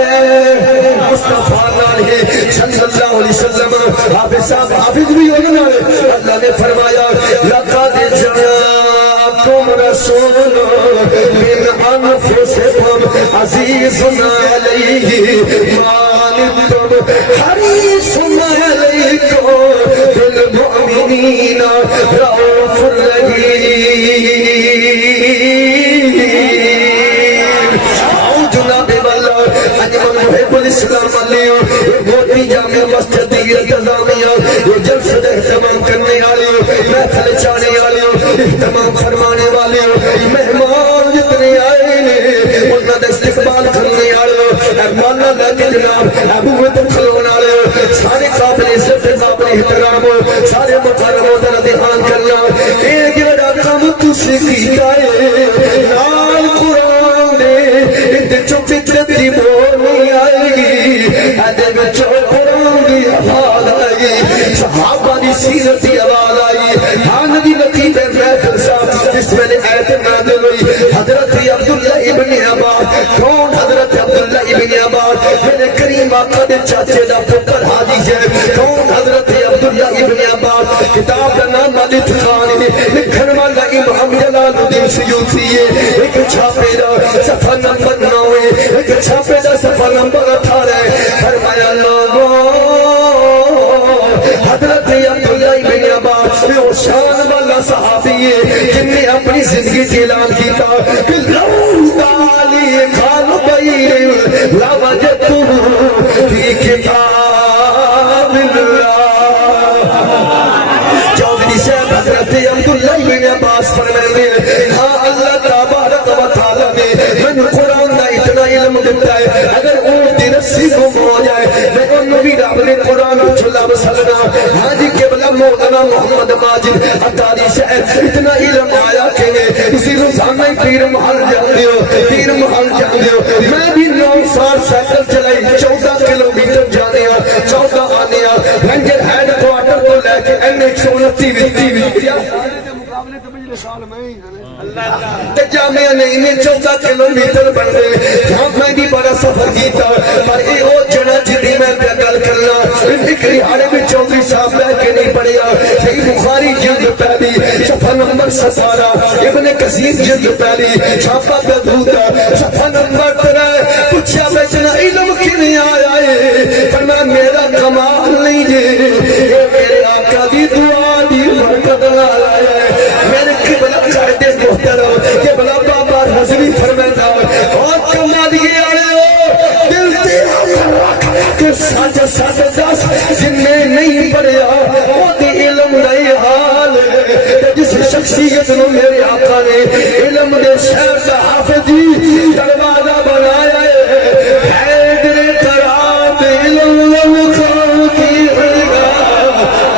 مصطفیٰ نالے صلی اللہ علیہ وسلم حافظ صاحب حافظ بھی ہونا اللہ نے فرمایا لقد جاءکم رسول من انفسکم عزیز علیہ ما عنتم حریص علیکم بالمؤمنین رؤوف رحیم اسلام علیہ موٹی جامع مسجد کی انتظامیہ یہ جلسہ اہتمام کرنے والی محفل چانے والی اہتمام فرمانے والی مہمان جتنے آئے انہوں نے استقبال کرنے والے مولانا لگے جناب ابو کھلون والے سارے قابل عزت قابل احترام سارے محترموں کا دھیان کرنا ایک جڑا کام تسی کیتا ہے نال قرآن نے اندے چو فطرت دی بولنی آئے گی ادے وچ قرآن دی آواز آئی صحابہ دی سیرت دی آواز آئی ہاں دی نقیب محفل صاحب جس میں نے ایت نازل ہوئی حضرت عبداللہ ابن عباس کون حضرت عبداللہ ابن عباس میرے کریم آقا دے چاچے دا پتر حاجی ہے کون حضرت عبداللہ ابن عباس کتاب کا نام مالک خان نے لکھن والا امام جلال الدین سیوطی ہے ایک چھاپے دا صفحہ نمبر 9 ہے ایک چھاپے دا صفحہ نمبر 18 ہے فرمایا لوگوں حضرت عبداللہ ابن عباس وہ شان والا صحابی ہے جن نے اپنی زندگی سے اعلان کیتا کہ لو تالی خال بیر لا وجدتو فی کتاب اللہ چودھری صاحب حضرت عبداللہ ابن عباس فرمائے ہاں اللہ تبارک و تعالی نے من قرآن دا اتنا علم دیتا ہے اگر اونٹ دی رسی گم ہو جائے میں انہوں بھی رب نے قرآن چھلا مسلنا ہاں جی قبلہ مولانا محمد ماجد اتاری سے اتنا علم آیا کہ اسی روزانہ ہی پیر محل جاندے ہو پیر محل جاندے ہو میں بھی 9 سال سائیکل چلائی 14 کلومیٹر جانے ہاں 14 آنے ہاں رنجر ہیڈ کوارٹر کو لے کے NH 29 جامعہ نے انہیں 14 کلومیٹر بن گئے ہاں میں بھی بڑا سفر کیتا پر اے او جڑا جدی میں گل کرنا فکری ہارے میں چودھری صاحب لے کے نہیں پڑھیا صحیح بخاری جلد پہلی صفحہ نمبر 17 ابن کثیر جلد پہلی چھاپا پہ دھوتا صفحہ نمبر 3 پوچھا بیچنا علم کی نہیں آیا ہے فرمایا میرا کمال نہیں جی یہ میرے آقا دی دعا دی برکت نال آیا ہے میرے قبلہ قائد محترم کہ بلا بابا رضوی فرماتا اور کمال یہ آئے ہو دل تیرا رکھ کہ سچ سچ دس جن میں نہیں پڑھیا وہ دی علم نہیں حال جس شخصیت نے میرے آقا نے علم دے شہر کا حافظ جی دروازہ بنایا ہے حیدر کرام علم ومقام کی ہوگا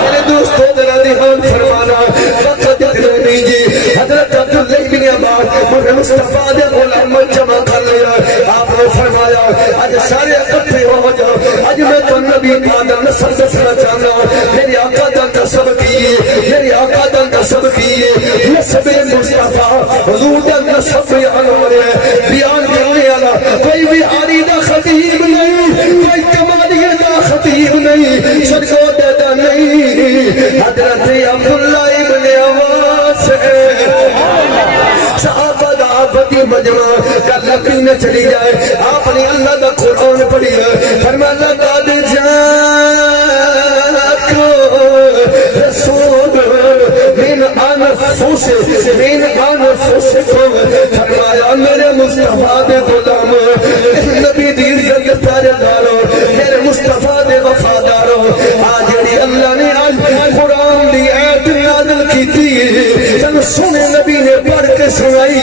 میرے دوستوں ذرا دھیان فرمانا وقت اتنا نہیں جی حضرت عبداللہ بن عباس مجھے مصطفیٰ دے غلام جمع کر لیا آپ نے فرمایا آج سارے اکٹھے ہو جاؤ آج میں تو نبی آدم نسل دسنا چاہنا میری آقا دن کا سب کیے میری آقا دن کا سب کیے نسب مصطفیٰ حضور دن کا سب بیان ہو رہے ہیں بیان کرنے والا کوئی بہاری دا خطیب نہیں کوئی کمالیہ دا خطیب نہیں صدقوں دیتا نہیں حضرت عبداللہ ابن عباس صحابہ دا آفتی مجمع کا لکڑی نہ چلی جائے آپ نے اللہ دا قرآن پڑھی ہے فرمایا لقد جاءکم رسول من انفسکم فرمایا میرے مصطفیٰ دے غلام نبی دی عزت تارے دارو میرے مصطفیٰ دے وفادارو آج جڑی اللہ نے آج قرآن دی آیت نازل کی تھی تن سنے نبی نے پڑھ کے سنائی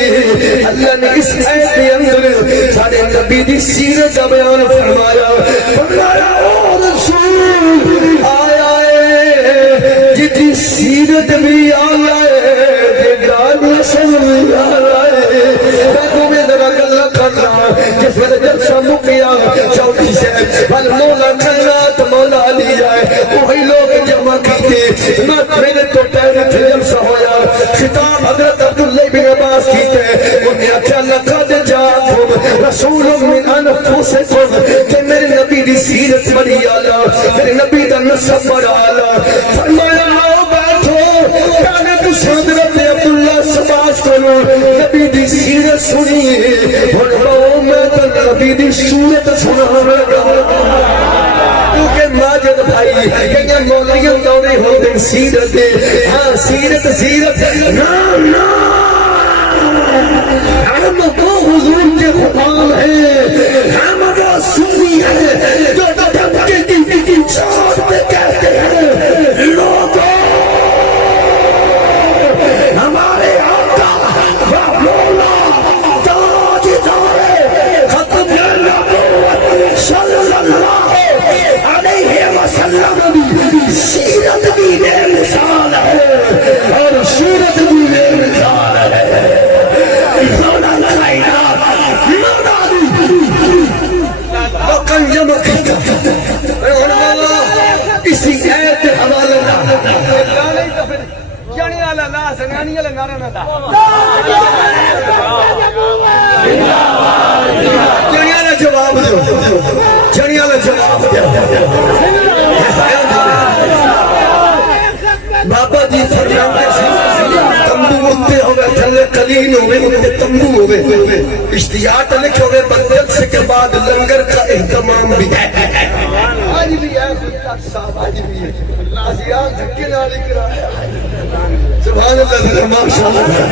اللہ نے اس آیت کے اندر سارے نبی دی سیرت کا بیان فرمایا فرمایا او رسول آیا ہے جدی سیرت بھی آیا ہے جدان نسل بھی آیا ہے میں تمہیں ذرا گلہ کرنا جس وقت جب سمکیا چوٹی سے بل مولا جنات مولا علی آئے وہی لوگ جمع کیتے میرے تو ٹہرے تھے جلسہ ہویا خطاب حضرت عبداللہ بن عباس کیتے انہیں اکھا لقد جاءکم رسول من انفسکم کہ میرے نبی دی سیرت بڑی آلہ میرے نبی دا نسب بڑا آلہ فرمایا آؤ بیٹھو کہنے تو حضرت عبداللہ سباس کرو نبی دی سیرت سنی اور میں تو نبی دی سورت سنا لگا کیونکہ ماجد بھائی کہ مولیوں دورے ہوتے سیرت ہاں سیرت سیرت نام ہم تو حضور کے غلام ہیں ہم وہ سنی ہیں جو دھمکے کی چوٹ پہ کہتے ہیں لوگوں ہمارے آقا مولا تاجدار ختم نبوت صلی اللہ علیہ وسلم سیرت بھی بے مثال ہے اور سورت بھی بے مثال ہے مولا کائنات مولا وقن جمع کتا اسی آیت حوالہ جانی والا لا سنانی والا نعرہ نہ تھا جانی والا جواب دو جانی والا جواب دو بابا جی فرماتے ہیں تمبو اٹھتے ہوئے تھلے قلیل ہوئے اٹھتے تمبو ہوئے اشتیاق لکھے ہوئے بدل سے کے بعد لنگر کا اہتمام بھی ہے آج بھی ہے صاحب آج بھی ہے آزیان دھکے نہ لکھ رہا ہے سبحان اللہ ماشاءاللہ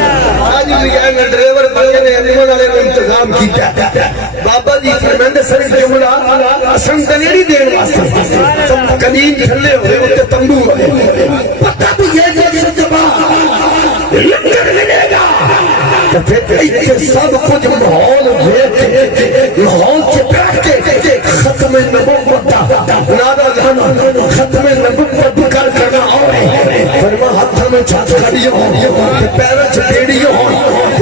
آج بھی ہے ڈرائیور بلکہ نے انیمان علیہ کو انتظام کیتا بابا جی فرماندے سر جملہ اسن دنیری دین واسطہ تم قدیم تھلے ہوئے اٹھتے تمبو ہوئے پتہ بھی یہ جب سے جبا لنگر ملے گا تو پھر سب کچھ ماحول ماحول سے بیٹھ کے ختم نبوت نعرہ لانا ختم نبوت بکر کرنا اور فرما ہاتھ میں چھاچ کھڑی ہو پیرہ چھڑی ہو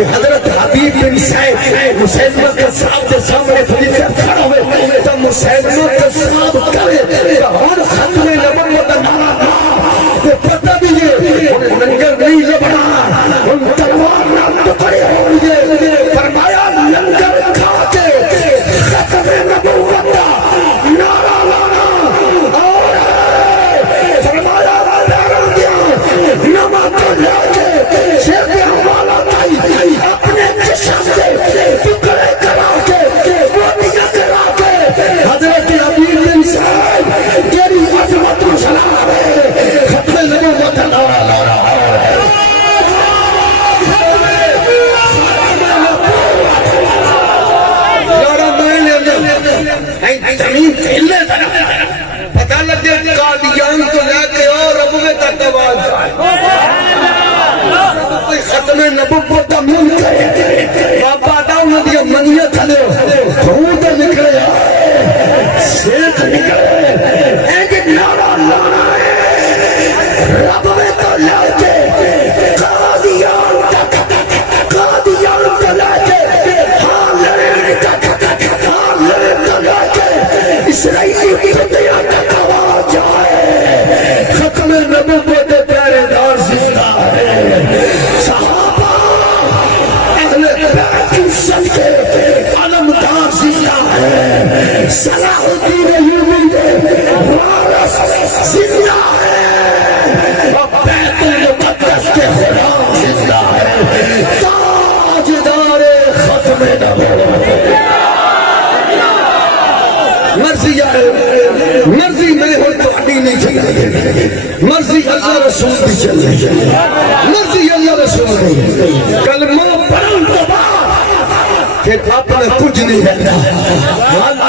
حضرت حبیب بن سعید مسلمہ کا صاحب کے سامنے خلیفہ کھڑا ہوئے تو مسلمہ کا صاحب کرے اور ختم نبوت نعرہ تو پتہ بھی یہ انہیں لنگر نہیں لبنا ان تلوار نہ پڑے ہوں گے فرمایا لنگر کھا کے ختم نبوت نعرہ لانا اور فرمایا نبوت دا منکر بابا دا انہاں دی منیت تھلے خون تے نکلے سیت نکلے اینج نعرہ لانا ہے رب میں تو لاتے قادیان تک لاتے ہاں لڑے تک اسرائیلی فتیہ تک آواز آئے ختم نبوت پیارے دار زندہ ہے صحابہ اہل بیت کی صدقے علمدار زندہ ہے صلاح الدین ایوبی وارث زندہ ہے بیت المقدس کے غلام زندہ ہے تاجدار ختم نبوت مرضی میں ہو تو اڈی نہیں چاہیے مرضی اللہ رسول بھی چلے مرضی اللہ رسول بھی کلمہ پڑھن تو بعد پھر اپنا کچھ نہیں رہتا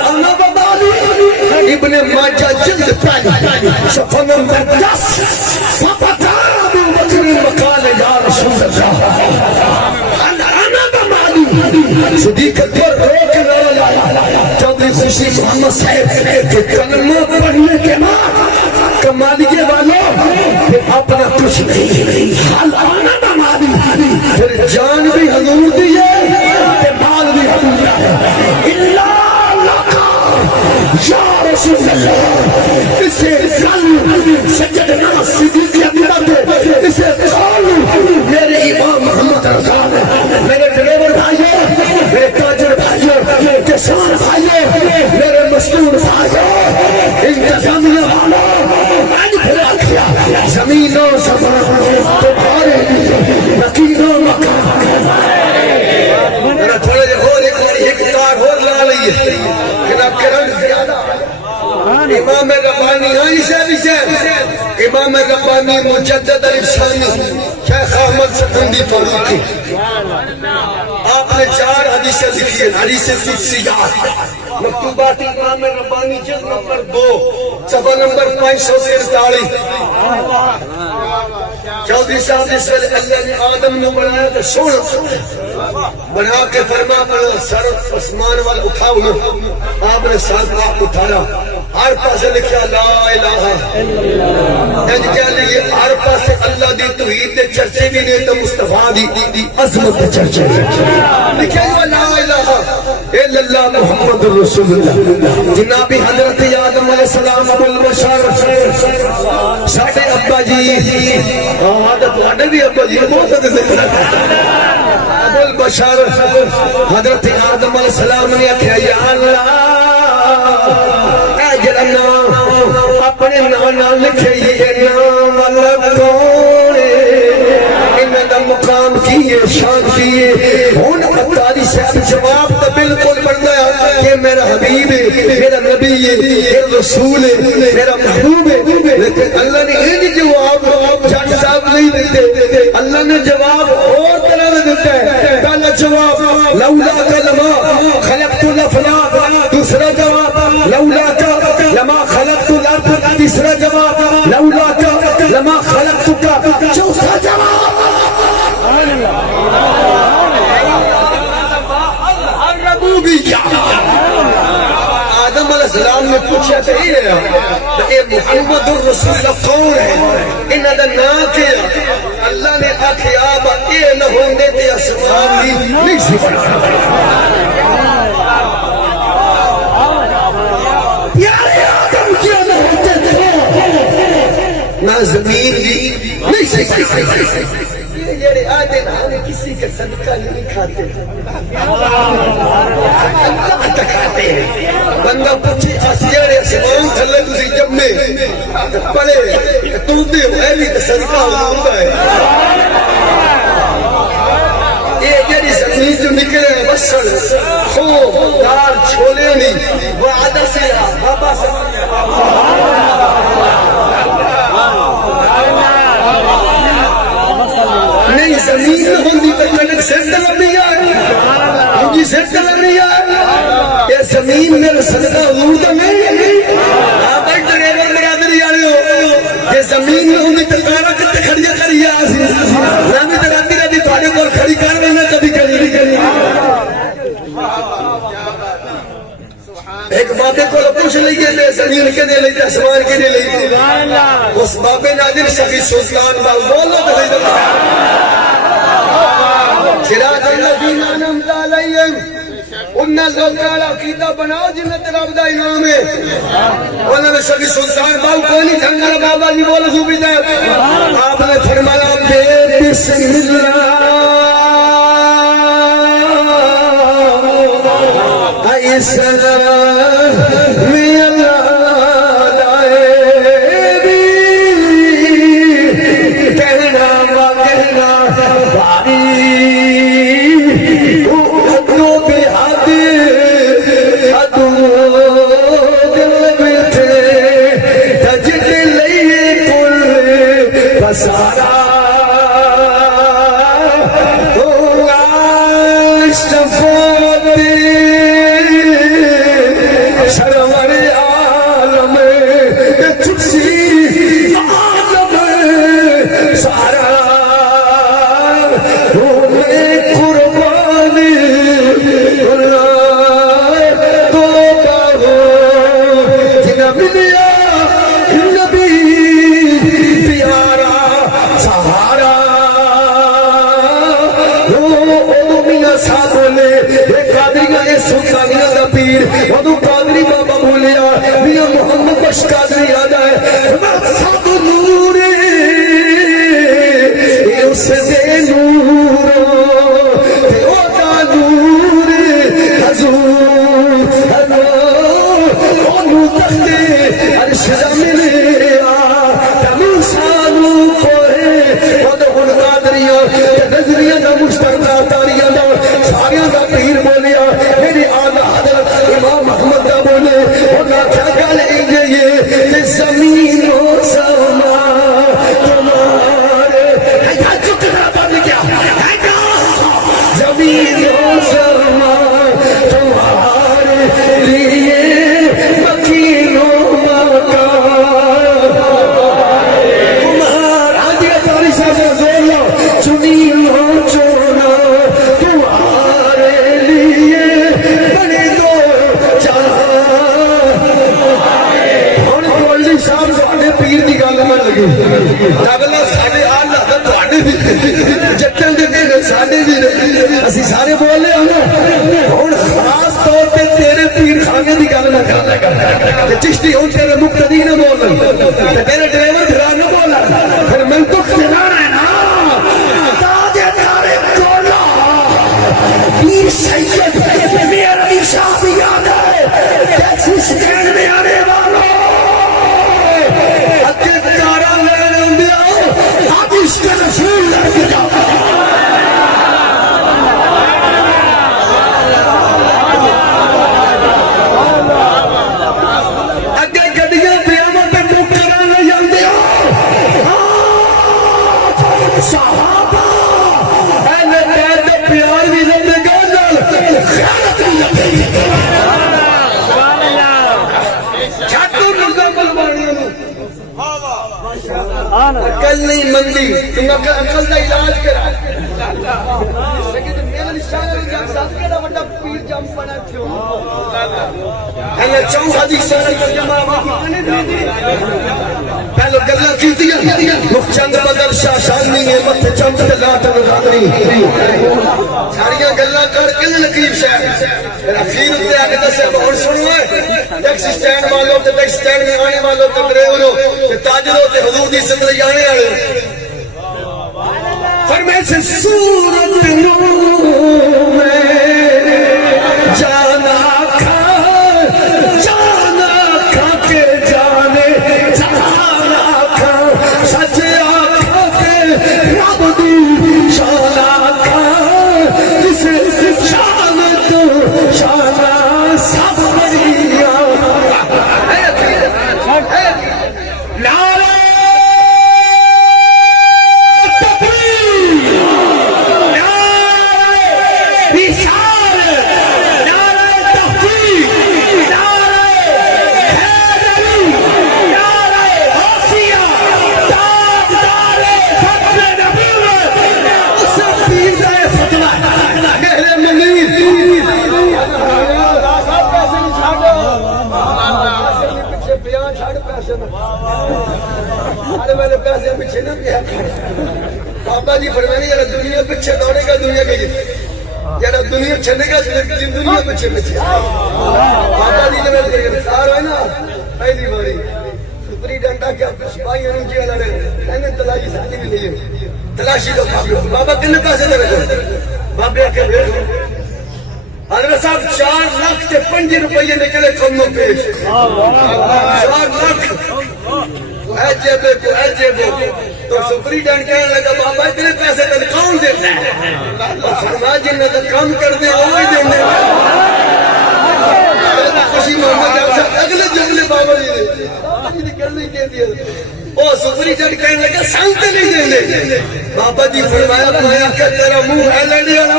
انا ببالی ابن ماجہ جلد پہلی صفحہ نمبر 10 فَقَدْ ابو بکر وقال یا رسول اللہ انا ببالی صدیق اکبر روک رہا چودھری خوشی محمد صاحب کے کلمہ پڑھنے کے بعد کمالیے والوں پھر اپنا کچھ نہیں حال آنا بمالی پھر جان بھی حضور دیئے پھر مال بھی حضور ہے اللہ لکا یا رسول اللہ اسے کل سجدنا صدیق اکبر اسے کل میرے امام محمد رضا میرے ڈرائیور بھائیوں میرے تاجر بھائیوں کسان بھائیوں میرے مستور بھائیوں انتظامیہ والا آج پھر آکھیا زمینوں زمان تمہارے نقیروں مکان میرا تھوڑے جے اور ایک تار اور لا لئیے کہ نہ کرن زیادہ امام ربانی آئی سے امام ربانی مجدد الفسانی شیخ احمد سکندی فاروقی آپ نے 4 حدیثیں لکھی ہیں حدیث قدسیات مکتوبات امام ربانی جلد نمبر 2 صفحہ نمبر 543 چودھری صاحب اس ویلے اللہ نے آدم نے بنایا تو سونا بنا کے فرما پر سر اسمان والا اٹھاؤ نا آپ نے سر آپ اٹھایا ہر پاسے لکھیا لا الہ الا کیا لئے ہر پاسے اللہ دی توحید دے چرچے بھی نہیں تو مصطفیٰ دی عظمت دے چرچے لکھیا لا الہ الا اللہ محمد رسول اللہ جناب حضرت آدم علیہ السلام ابو البشر ساڑھے ابا جی عادت واڑے بھی ابا جی بہت ذکر ابو البشر حضرت آدم علیہ السلام نے کہا یا اللہ اپنے نانا لکھے یہ نام والا کون انہوں نے مقام کیے شان کیے ہون اتاری سے جواب تو بالکل بڑھ گیا کہ میرا حبیب ہے میرا نبی ہے میرا رسول ہے میرا محبوب ہے لیکن اللہ نے یہ جواب جان صاحب نہیں دیتے اللہ نے جواب اور طرح دیتا ہے پہلا جواب لولا کلمہ خلقت الافلاق دوسرا جواب لولا لما خلقت الارض تیسرا جواب لولا لما خلقتک چوتھا جواب الربوبیہ آدم علیہ السلام نے پوچھا کہ اے محمد الرسول اللہ کون ہے انہاں دا نام کیا اللہ نے آکھیا با اے نہ ہوندے تے اسمان نہیں سی بنا نہ زمین بھی نہیں سکتی یہ جڑے آدھے نہ کسی کا صدقہ نہیں کھاتے اللہ تکھاتے ہیں بندہ پوچھے جڑے اسمان تھلے تسی جب میں پڑے تو دے ہے بھی تو صدقہ ہوتا ہے یہ جڑی زمین جو نکلے بسڑ خوب دار چھولے نہیں وہ عدہ سے بابا سے نہیں زمین ہوندی تو کنک سیٹ لگ رہی ہے مجھے سیٹ لگ رہی ہے یہ زمین میرے صدقہ حضور تو نہیں ہے آپ ایک ڈرائیور برادری آ رہے ہو یہ زمین میں ہوندی تو کارا کتے کھڑی ہے بابے کو پوچھ لیے تے زمین کے دے لیے آسمان کے دے لیے اس بابے ناظر شفیع سلطان بولو تو صحیح صراط الذین انعمت علیہم انہاں لوکاں دا عقیدہ بناؤ جنہیں تیرا رب دا انعام ہے انہوں نے شفیع سلطان باؤ کوئی نہیں جھنگا بابا جی بولو صوفی صاحب آپ نے فرمایا بے بسم اللہ السلام اللہ دائے بھی کہنا وا کہنا باری تو بے حد ادو دل بیٹھے تجد لئیے کل بسارا سرور عالم چکسی عالم سارا ہونے قربانی تو باہو جنہ ملیا نبی پیارا سہارا میاں صاحب بولے قادریاں سلطانیاں دا پیر ادو قادری بابا بولیا میاں محمد بخش قادری یاد ہے سب نور اس دے نور تے او دا نور حضور اونوں تختے عرش دا ملیا تمو سانو کوئے ادو ہن قادریاں نظریاں دا مشترکہ تاریاں دا ساریاں دا پیر بولیا میری آدھا حضرت امام محمد دا بولے انہاں کیا گل یہ زمین و سما تمہارے چکنا بند کیا زمین و سما تمہارے لیے مکین و مکان تمہارا دیا تاری صاحب زور لو چنی لو چونا تمہارے لیے بنے دو صاحب ساڑھے پیر دی گل من لگی اگلا ساڑھے آلہ تھوڑے بھی جٹن دے دے ساڑھے بھی اسی سارے بولے ہوں اور خاص طور پہ تیرے پیر خانے دی گل من کرنا چشتی ہوں تیرے مقتدی نہ بولا تیرے ڈرائیور بھرا نہ بولا پھر میں تو خنانا ہے نا تاجے تارے کولا پیر سید میرا عیشہ بھی یاد ہے ٹیکسی سٹینڈ میں آنے والا اس کا رسول لگے جاؤ اگر گڑیاں پیاموں پہ مک کرانا جاندے ہو صحابہ اہل بیت دا پیار بھی لگے گا خیانت بھی لگے چھاتو مکمل بانیوں عقل نہیں مندی تم عقل دا علاج کرا لیکن میرا نشان جب ساتھ کے دا بڑا پیر جم پڑا کیوں اللہ چاہوں حدیث سے جمع پہلو گلہ کیتی ہے مخ چند بدر شاہ شانی ہے مت چند لاتن غادری ساریاں گلہ کر کے نقیب شاہ اخیر تے آگے دسے بہت سنو ہے ٹیکسی سٹینڈ والوں تے ٹیکسی سٹینڈ میں آنے والوں تے ڈرائیوروں تے تاجروں تے حضور دی زندگی آنے والے فرمائے سے صورت نور میں جانا کھا کے جانے جانا کھا سچ آکھا کے رب دی شانا کھا جسے شان تو شانا سب بڑیا نعرہ تکبیر نعرہ آنے والے پیسے پیچھے نہ کیا بابا جی فرمانے جب دنیا پیچھے دوڑے گا دنیا کے جب دنیا چھنے گا دنیا پیچھے پیچھے بابا جی جب گرفتار ہوئے نا پہلی باری سپری ڈنڈا کیا سپاہی انہوں کی لڑے انہیں تلاشی ساتھی بھی نہیں ہے تلاشی تو بابا کتنے پیسے دے گا بابے آکے بیٹھو حضرت صاحب 4 لاکھ سے 5 روپئے نکلے کموں پیش 4 لاکھ ایجے بے تو سپری ڈنڈ کہنے لگا بابا اتنے پیسے تن کون دیتا ہے فرما جنہیں تو کام کر دے وہ بھی دینے خوشی محمد جب سے اگلے جملے بابا جی نے کر نہیں کہہ دیا وہ سپری ڈنڈ کہنے لگا سانتے نہیں دینے بابا جی فرمایا پایا کہ تیرا منہ ہے لڑی والا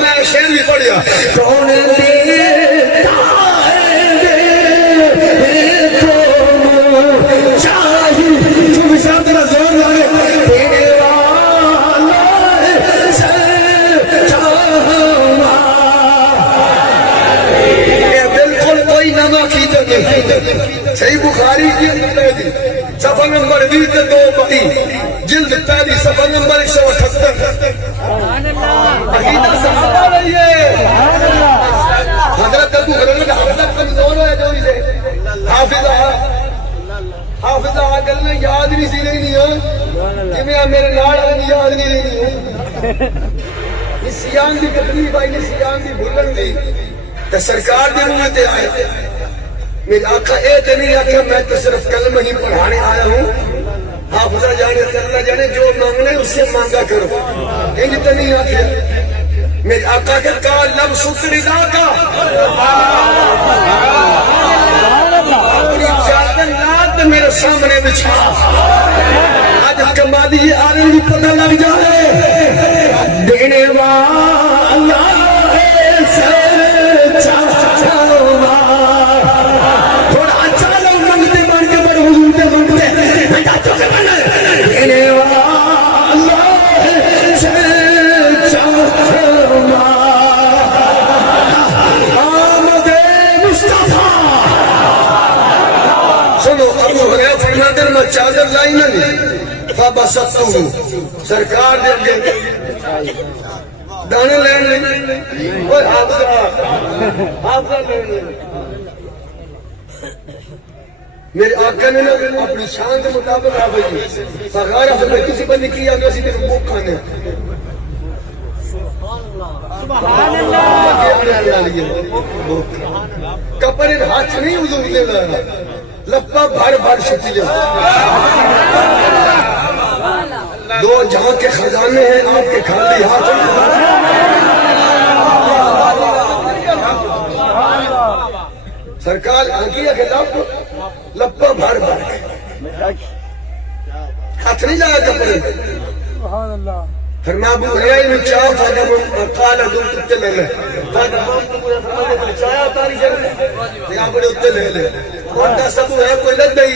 میں شیر بھی پڑھیا کون دیتا ہے تو چاہی تم ساتھ نہ زور لگے دینے والا سچا یہ بالکل کوئی نما کی نہیں صحیح بخاری کی صفحہ نمبر 2 جلد پہلی صفحہ نمبر 178 عقیدہ صحابہ رہی ہے حضرت ابو ہریرہ کا حافظہ کمزور ہے جو اسے حافظہ آگل میں یاد نہیں سی رہی نہیں کہ میں میرے ناڑ آنی یاد نہیں رہی نسیان دی تکلیف آئی نسیان دی بھولن دی تو سرکار دی منہ تے آئے میرے آقا اے تے نہیں آکھا میں تو صرف کلمہ ہی پڑھانے آیا ہوں حافظہ جانے اللہ جانے جو مانگنے اس سے مانگا کرو انج تو نہیں آکھا میرے آقا کے کہا لب سکری دا کا اپنی چادر لات میرے سامنے بچھا آج کمالی یہ آنے بھی پتہ لگ جائے دینے والا چادر لائی نا نہیں فابسطو سرکار دے اگے دانے لین لیں اوہ حافظہ لین لیں میرے آقا نے اپنی شان کے مطابق آبائی فغارہ سے میں کسی بندی کیا گیا سی تیرے بھوک کھانے سبحان اللہ کپڑے ہاتھ نہیں حضور لے لگا لپا بھر بھر شکریہ 2 جہاں کے خزانے ہیں آپ کے خالی ہاتھ سرکار آنکھیا کے لپا بھر بھر ہاتھ نہیں جایا کپڑے فرما ابو ہریرہ نے چاہا تھا جب قال دل کتے لے لے چاہا تاری جب یہاں بڑے اتے لے لے وانتا سب ہے کوئی لگ گئی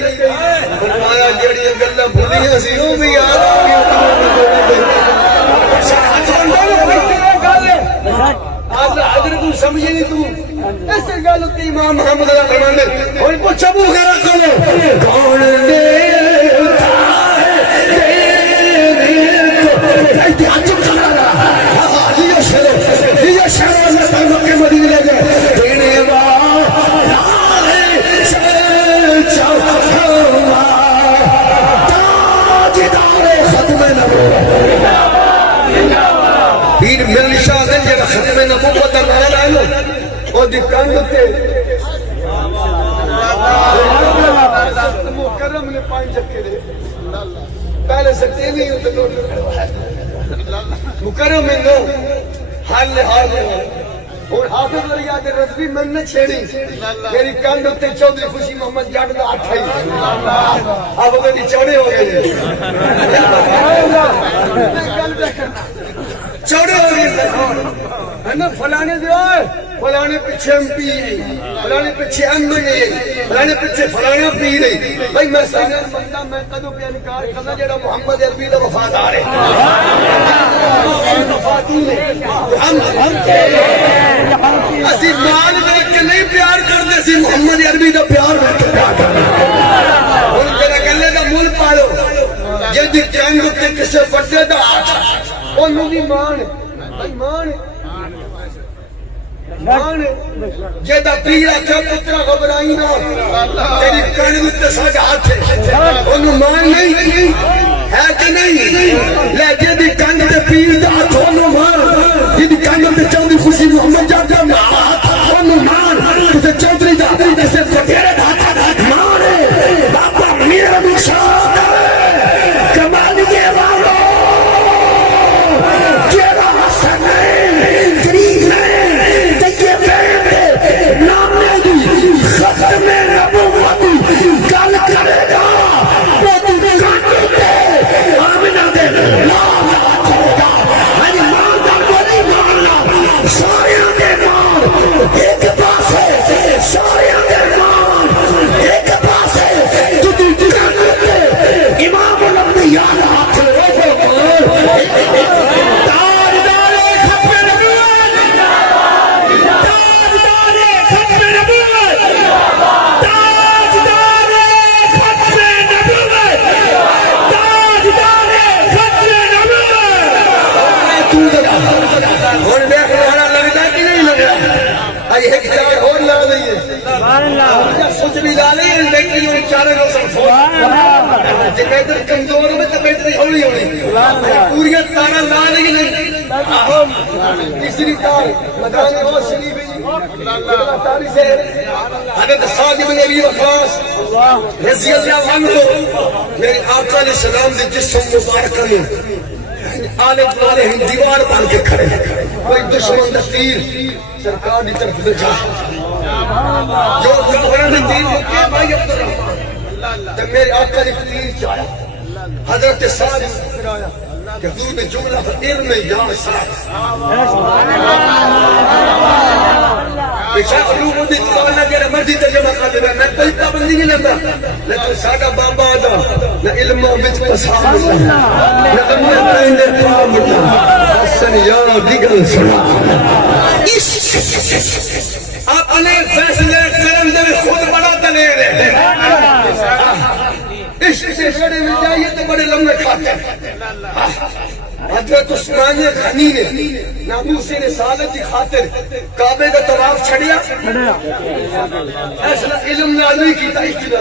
فرمایا جیڑی گلہ بھولی ہیں سی وہ بھی یاد آپ حضرت تو سمجھے نہیں تو ایسے گالو کی امام محمد اللہ فرمانے اور پوچھا ابو ہریرہ کرو کون دیتا ہے اتحاجم کرنا رہا یہ شہر اللہ تعالیٰ کے مدینہ لے گئے دینے والا سچا تاجدار ختم نبوت پیر مل شاہ دن جگہ ختم نبوت کا نعرہ لائے لو اور دکان ہوتے مکرم نے 5 چکے دے پہلے سکتے نہیں ہوتے مکرم میں نو حال لحاظ میں اور حافظ وریاد رضوی من نے چھیڑی میری کاند ہوتے چودھری خوشی محمد جاٹ دا 8 آپ اگر دی چوڑے ہو گئے چوڑے ہو گئے فلانے دے فلانے پیچھے ایم پی فلانے پیچھے ایم ایل اے فلانے پیچھے فلانا پی رہی بھائی میں سامنے بندہ میں کدو پہ انکار کرنا جڑا محمد عربی دا وفادار ہے اسی مال دیکھ کے نہیں پیار کرتے سی محمد عربی دا پیار دیکھ کے پیار کرنا ہن تیرا گلے دا مول پالو جے جنگ تے کسے بڑے دا ہاتھ اونوں دی مان بھائی مان جیدہ پیرا کیا پترہ غبرائی نہ تیری کانوی تے ساڑھا ہاتھ ہے انہوں مان نہیں ہے کہ نہیں لے جیدی کانوی تے پیر دا ہاتھ انہوں مان جیدی کانوی تے چاندی خوشی محمد جاتا انہوں مان کسے چودری دا کسے فٹیرے دا ہاتھ مانے بابا میرا مشاہد کمالی کے والو کیرا حسن ہے گریب ہے ختم نبوت گل کرے گا وہ تو کانٹے تے آمنہ دے نام چھوڑ گا ہر مان دا بولی ماننا ساریاں دے مان ایک پاس ہے ساریاں دے مان ایک پاس ہے تو کانٹے تے امام الانبیاء ہاتھ ایک چار اور لا دئیے سوچ بھی لا لئیے لیکن ان چارے کو سنفوت جب ایدر کمزور میں تب ایدر ہوئی پوری تارہ لا لئیے نہیں تیسری تار مدانی ہو شریف تاری سے حضرت صادق بن ابی وقاص رضی اللہ عنہ میرے آقا علیہ السلام دے جسم مبارکہ میں آلے بلالے ہم دیوار بان کے کھڑے کوئی دشمن دا تیر سرکار دی طرف دے جا جو کافران نے تیر مکے بھائی عبدالرحمن جب میرے آقا نے تیر چایا حضرت صادق پھر آیا کہ حضور نے جملہ فقیر میں یا ساتھ بیشک روح دی تبانا جیرے مرضی ترجمہ کر دے میں کوئی پابندی نہیں لگا لیکن ساڑھا بابا دا نہ علم و بچ پسام اللہ نہ امن پہندے پام اللہ حسن یا دیگل سنا اپنے فیصلے کرم دے خود بڑا دلیر ہے عشق سے شڑے مل جائیے تو بڑے لمحے کھاتے ہیں حضرت عثمان غنی نے ناموس رسالت کی خاطر کعبے کا طواف چھڑیا ایسا علم نازل کی تحقیق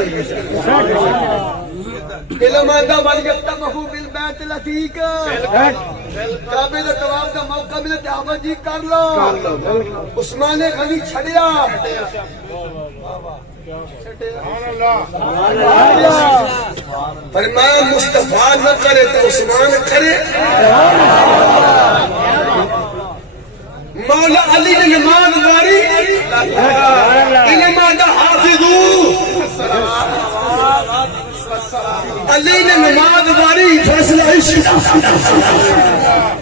علم آندہ وَلْيَتَّمَهُ بِالْبَيْتِ الْعَتِيقِ کعبے کا طواف کا موقع ملے دعوت جی کر لو عثمان غنی چھڑیا فرمایا مصطفیٰ نہ کرے تو عثمان کرے مولا علی نے نماز واری انما دا حافظو علی نے نماز واری فیصلہ عشق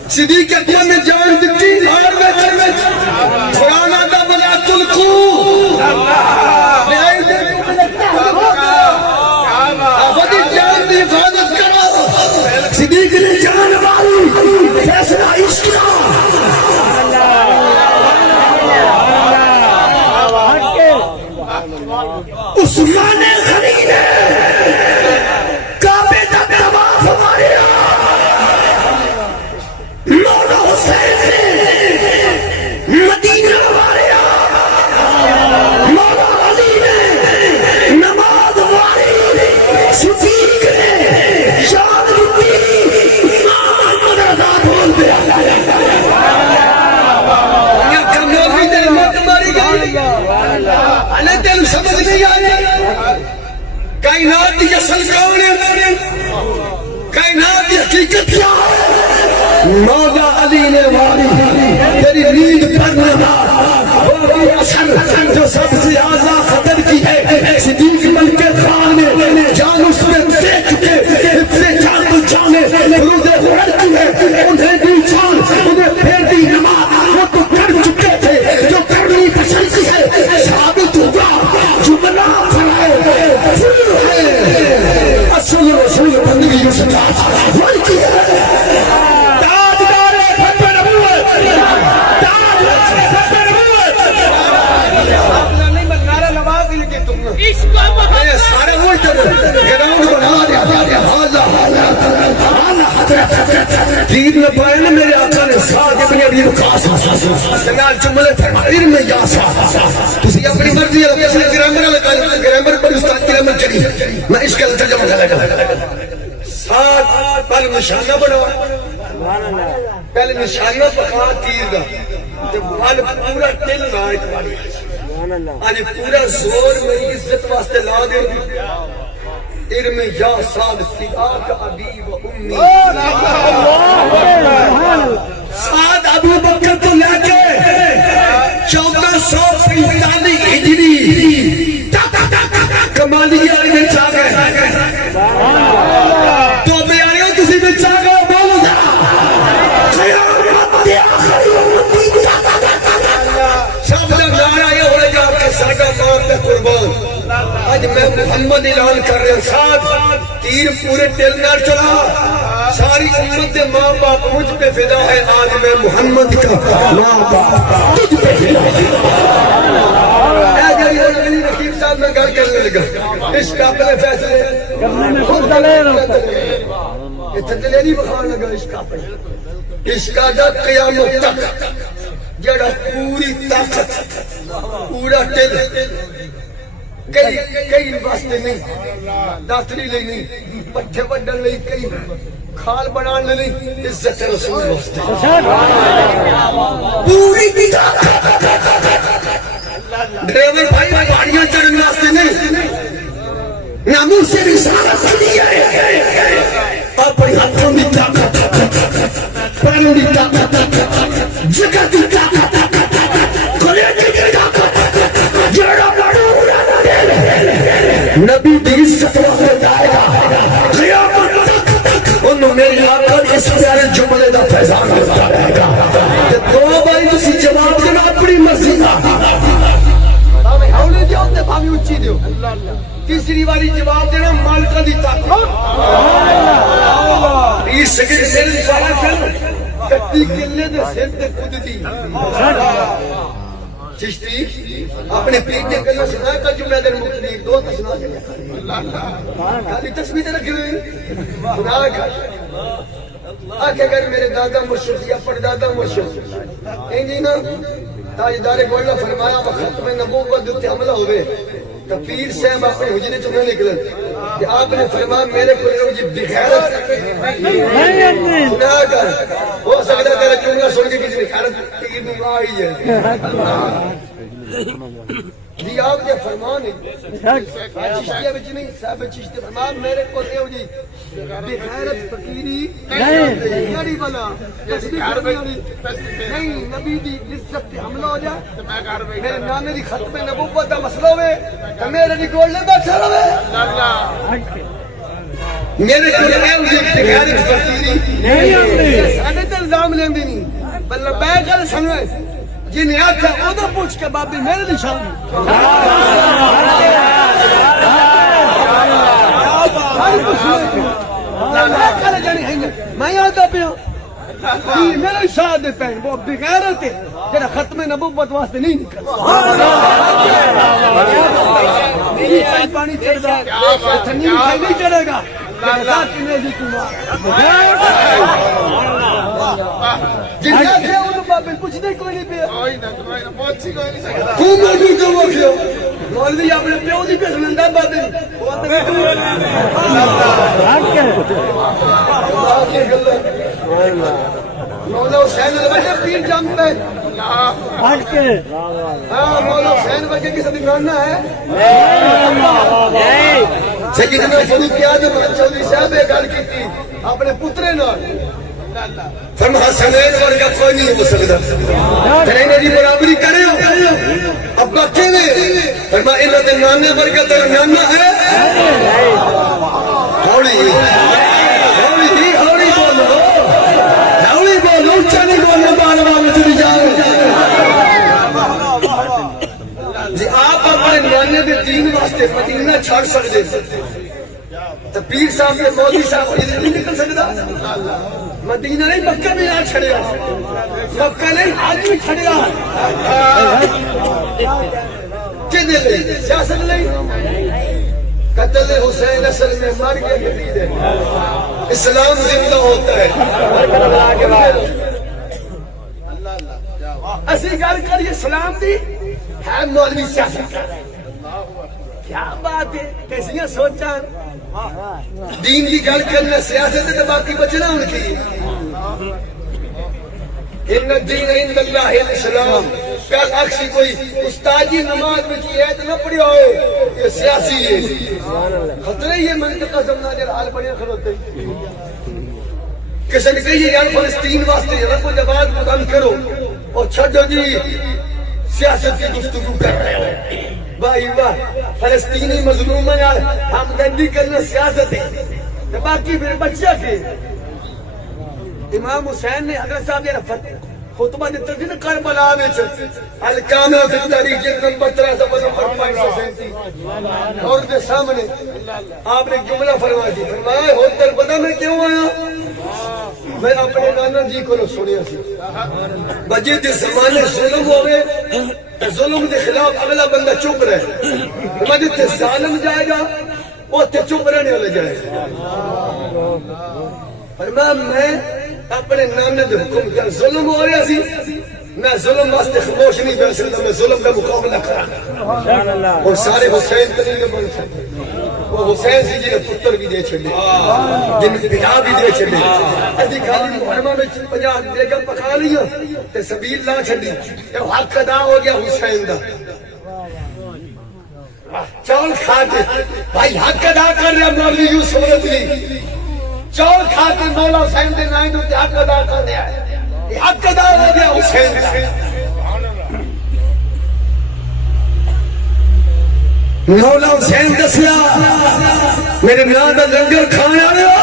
صدیق اکبر نے جان دیتی بھار میں چلوچ قرآن دا بلا تلقو آفتی جان دی حفاظت کرو صدیق نے جان والی فیصلہ عشق عثمان غنی نے کعبے کا طواف ماریا مولا حسین نے مدینہ ماریا مولا علی نے نماز ماری صدیق نے شان دی محمد رضا بول دیا کمزوری تیری موت ماری گئی انہیں تیل سمجھ نہیں آئے کائنات کی اصل کون ہے کائنات کی حقیقت کیا ہے مولا علی نے والی تیری نیند پر نماز وہ اثر جو سب سے اعلیٰ خطر کی ہے صدیق ملک خان نے جان اس میں دیکھ کے اتنے جان تو جانے فرود غرر کی ہے انہیں دی جان انہیں پھر دی نماز وہ تو کر چکے تھے جو کرنی میں سارے وہ گراؤنڈ بنا دیا دین میں پائے نا میرے آقا نے ساتھ ابن ابی وقاص سنال جملے فرمائر میں یاسا تسی اپنی مرضی ہے اپنی گرامر لگا گرامر پر استاد کی رحمت چلی میں اس کا ترجمہ کر لگا ساتھ پہلے نشانہ بنوا پہلے نشانہ پکا تیر دا جب پہلے پورا تل نہ اتواری آج پورا زور میں عزت واسطے لا دے ارم یا ساد فداک ابی و امی ساد ابو بکر تو لے کے 1445 ہجری کمالیہ میں چاہ گئے تو میں آئے ہوں کسی میں چاہ گئے بولو جا سب جب نارا یہ ہوئے جا کے ساڑھا ماں پہ قربان آج میں محمد اعلان کر رہے ہیں ساتھ تیر پورے ٹیلنر چلا ساری امت دے ماں باپ مجھ پہ فدا ہے آج میں محمد کا ماں باپ تجھ پہ فدا ہے اے جاری علی رقیب صاحب میں گھر کرنے لگا اس کا اپنے فیصلے خود دلے رہا اتنے دلے نہیں بخار لگا اس کا اپنے اس کا دا قیامت تک جڑا پوری طاقت پورا ٹیل کئی واسطے نہیں داتری لئی نہیں پٹھے وڈن لئی کئی کھال بنان لئی نہیں عزت رسول واسطے پوری ڈرائیور بھائی گاڑیاں چڑھنے واسطے نہیں ناموں سے رسالت چلی ہے اپنی ہاتھوں کی طاقت پیروں کی طاقت جگہ کی طاقت کلیجے کی طاقت جڑا نبی دی عزت واسطے جائے گا قیامت تک انہوں میری آقا اس پیارے جملے دا فیضان ہوتا رہے گا کہ دو بھائی تسی جواب دینا اپنی مرضی کا بھاوے ہولی دیو تے بھاوے اچھی دیو تیسری باری جواب دینا مالکہ دی طاقت اس سکر سے رسالہ کر کٹی کلے دے سر تے خود دی چشتی اپنے پیٹ نے کلمہ سنا کل جملہ در مقتدی دو تسنا چلیا کالی تسبیح تے رکھے ہوئے خدا کا آکھے اگر میرے دادا مرشد یا پردادا مرشد انجی نا تاجدار گولا فرمایا وہ ختم نبوت دیتے حملہ ہوئے تو پیر صاحب اپنے حجرے چکنے نکلے کہ آپ نے فرمایا میرے کو جو بغیرت خدا کا ہو سکتا تیرا جملہ سن کے کسی بغیرت تیر میں آئی ہے جی آپ نے فرمان ہے چشتیہ بچ نہیں صاحب چشتیہ فرمان میرے کو دیو جی بغیرت فقیری نہیں بلا نہیں نبی دی عزت پہ حملہ ہو جا میرے نانے دی ختم نبوت دا مسئلہ ہوئے تو میرے دی گولنے بیٹھا رہے میرے کو دیو جی بغیرت فقیری سانے تے الزام لیں دی نہیں بلہ بے گل سنوے جنہیں آتا او دا پوچھ کے بابی میرے نشان میں آتا پہ ہوں میرے شاہد پہن وہ بغیرت ہے جنہا ختم نبوت واسطے نہیں نکل پانی چڑھ دا تھنی مٹھائی نہیں چڑھے گا جنہیں آتا انہوں بابی کچھ نہیں کوئی نہیں پیا کون موجود جو وہ کھو مولوی اپنے پیو دی پہ سنندہ بابی مولا حسین الوجہ پیر جام پہ مولا حسین وجہ کسی دکھانا ہے سیدنا فاروق اعظم چودھری صاحب نے گل کی تھی اپنے پترے نال فرما حسنین ورگا کوئی نہیں ہو سکتا تیرے دی برابری کرے ہو ابا کیویں فرما انہاں دے نانے ورگا تیرا نانا ہے ہولی ہولی بولو اونچا نہیں بولنا بارواں میں چلی جاؤ جی آپ اپنے نانے دے دین واسطے مدینہ چھاڑ سکتے تو پیر صاحب کے مولوی صاحب ادھر نہیں نکل سکتا مدینہ نہیں مکہ میں آ چھڑیا مکہ نہیں آج بھی چھڑیا کہ دے لئی سیاست لئی قتل حسین اصل میں مر کے جدید ہے، اسلام زندہ ہوتا ہے۔ اسی گل کریے اسلام دی ہے مولوی سیاست کیا بات ہے، کیسیاں سوچاں دین کی گل کرنا سیاست ہے تو باقی بچنا ان کی۔ ان الدین عند اللہ الاسلام، کل اکسی کوئی استاد جی نماز میں کی ایت نہ پڑھی ہوئے یہ سیاسی ہے، خطرے یہ منطقہ سمنا جر حال پڑھیا کھڑوتے کسی نے کہی یار فلسطین واسطے یہاں کو جواب مقام کرو اور چھڑو جی سیاست کی گفتگو کر رہے ہو، بھائی واہ فلسطینی مظلوم ہے ہم دندی کرنا سیاست ہے، باقی پھر بچہ کے امام حسین نے حضرت صاحب نے خطبہ دیتا تھی نا کربلا میں الکامہ فی التاریخ جلد نمبر 537 اور دے سامنے آپ نے جملہ فرما دی، فرمایا ہوتر پتہ میں کیوں آیا، میں اپنے نانا جی کو سنیا سی بجے دے زمانے ظلم ہوئے ظلم دے خلاف اگلا بندہ چپ رہے، بجے تے ظالم جائے گا وہ تے چپ رہنے والے جائے گا۔ فرمایا میں اپنے نانے دے حکم کر ظلم ہو رہا سی، میں ظلم واسطے خاموش نہیں بیٹھ سکتا، میں ظلم کا مقابلہ کرا اور سارے حسین تری نے بن سکتے، وہ حسین سی جنہیں پتر بھی دے چھڑے جن بنا بھی دے چھڑے، ادھی خالی محرمہ میں 50 بیگم پکا لیا تے سبیل نہ چھڑی، یہ حق ادا ہو گیا حسین دا، چول کھا کے بھائی حق ادا کر رہا مولوی یوسف رضوی، چول کھا کے مولا حسین دے نائن ہوتے حق ادا کر دیا ہے، یہ حق ادا ہو گیا حسین کا۔ مولا حسین دسیا میرے نام دا لنگر کھانے آیا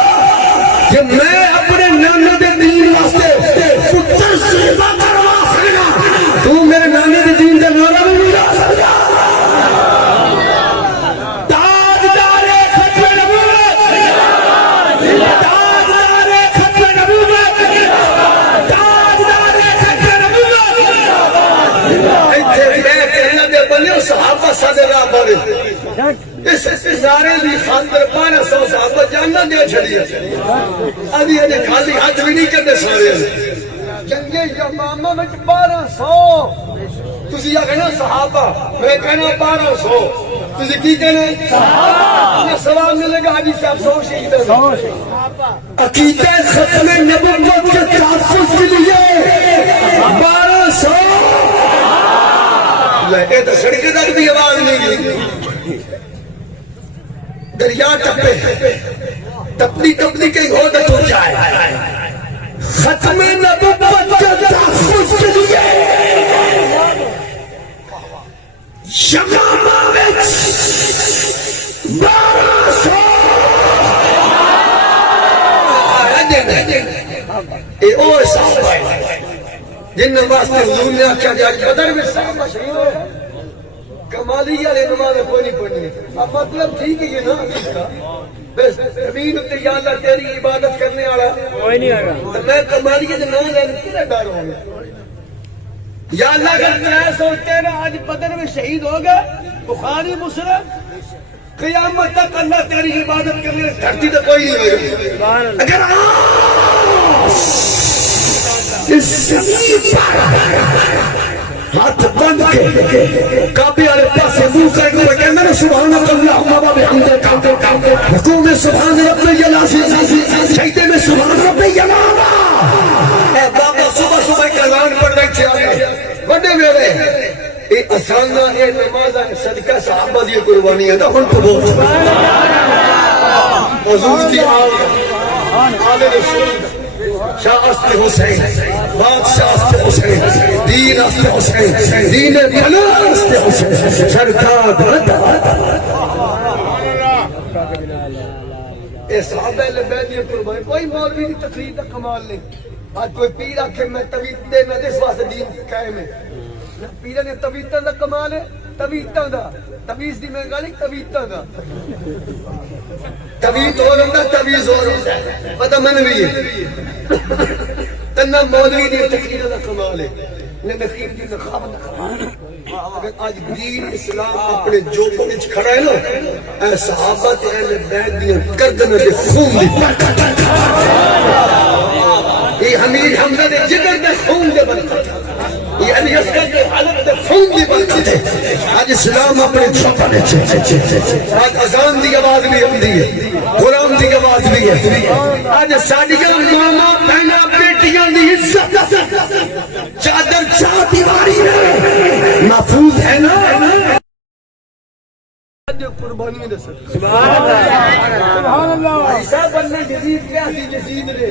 کہ میں اپنے نانے دے دین واسطے پتر سیبا کروا سکنا، تو میرے نانے دے دین دے مولا میں نہیں رہ سکتا۔ صحابہ صدر راہ بارے اس سارے لی خاندر 1200 صحابہ جاننا دے چھڑی ہے، ابھی خالی ہاتھ بھی نہیں کرنے سارے جنگ یمامہ میں 1200 تسی یا کہنا صحابہ، میں کہنا 1200 تسی کی کہنا صحابہ، سواب ملے گا حدیث صاحب 100 شہید ہے، عقیدہ ختم نبوت کے تحفظ کے لیے 1200 اے تو سڑکے تک بھی آواز نہیں گئی، دریا ٹپے تپنی تپنی کہیں ہو تو جائے، ختم نبوت کے تحفظ کے لیے یمامہ میں 1200 اے او صحابہ ہے جن واسطے حضور نے آکھا جائے قدر میں صحابہ شریف ہے، کمالی والے نماز کوئی نہیں پڑھنی، اب مطلب ٹھیک ہے یہ نا حدیث کا، بس زمین تے یا اللہ تیری عبادت کرنے والا کوئی نہیں آگا، میں کمالی کے نام لینے کیوں ڈر ہوں گا، یا اللہ اگر ترائے سوچتے ہیں نا آج بدر میں شہید ہوگا، بخاری مسلم قیامت تک اللہ تیری عبادت کرنے دھرتی تو کوئی نہیں ہوگا، اگر اس زمین پر ہاتھ بند کے کعبے والے پاسے منہ کر کے کہنا نا سبحان اللہ و بحمدہ، رکوع میں سبحان ربی العظیم، سجدے میں سبحان ربی العظیم، اے بابا صبح صبح کا اذان پڑھ بیٹھے آگے بڑے میرے اے اسانہ اے نمازہ صدقہ صحابہ دی قربانی ہے تو ہن تو بہت حضور کی آل رسول شاہ است حسین، بادشاہ است حسین، دین است حسین، دین بلا است حسین، سرکار بلدہ اے صحابہ لبید یہ قربانی، کوئی مولوی کی تقریر کا کمال نہیں، آج کوئی پیر آکھے میں تویت دے میں دس واسطے دین قائم ہے، پیرہ نے تویتہ دا کمال ہے، تویتہ دا تویز دی میں گالی تویتہ دا تویت ہو رہا تویز ہو رہا پتہ من بھی ہے تنہ مولوی دی تقریر دا کمال ہے، نہ نخیر دی نخاب دا کمال ہے، اگر آج دین اسلام اپنے جوبوں وچ کھڑا ہے نا، اے صحابہ تے اہل بیت دی گردناں دے خون دی برکت، یہ حمید حمزہ دے جگر دے خون دے برکت، یہ علی اصغر دے حلق دے خون دی برکت ہے۔ آج اسلام اپنے جوبوں وچ، آج اذان دی آواز بھی ہوندی ہے، قرآن دی آواز بھی ہے، آج ساڈیاں ماما بہناں بیٹیاں دی عزت چادر چار دیواری میں محفوظ ہے نا۔ قربانی دے سبحان اللہ سبحان اللہ۔ ایسا بننا جدید کیا سی جدید نے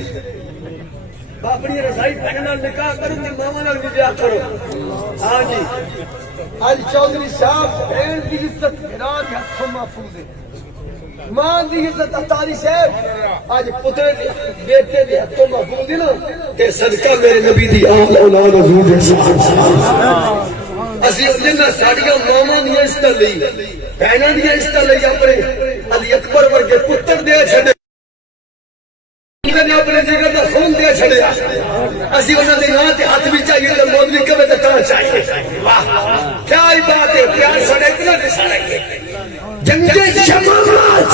اپنی رسائی پہننا نکاح کرو تے ماما نال بھی بیاہ کرو۔ ہاں جی آج چودھری صاحب بہن کی عزت خدا کے ہاتھوں محفوظ ہے، ماں دی عزت اتاری صاحب آج پتر بیٹے دے ہاتھوں محفوظ ہے نا، کہ صدقہ میرے نبی دی آل اولاد حضور دے اسی جنہ ساڈیاں ماواں دی عزت لئی، بہناں دی عزت لئی اپنے علی اکبر ورگے پتر دے چھڈے، اپنے جگر دا خون دے چھڈیا، اسی انہاں دے ناں تے ہاتھ بھی چاہیے تے مولوی کبے تے تاں چاہیے۔ واہ کیا ہی بات ہے، پیار ساڈے اتنا دے سارے جنگ شماعت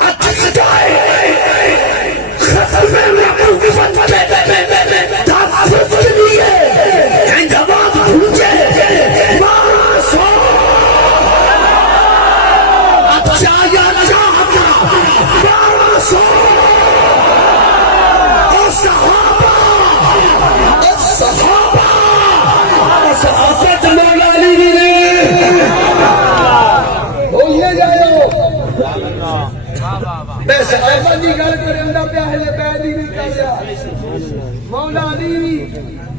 اتائے ختم میں قوت تحفظ لیے جواب بھوجے ماسو اچھا یا چاہتا ماسو او صحابہ صحابت مولا علی نے بولنے جائے میں صحابہ دی گل کرندا پیا ہے بیعت نہیں کر رہا۔ مولا علی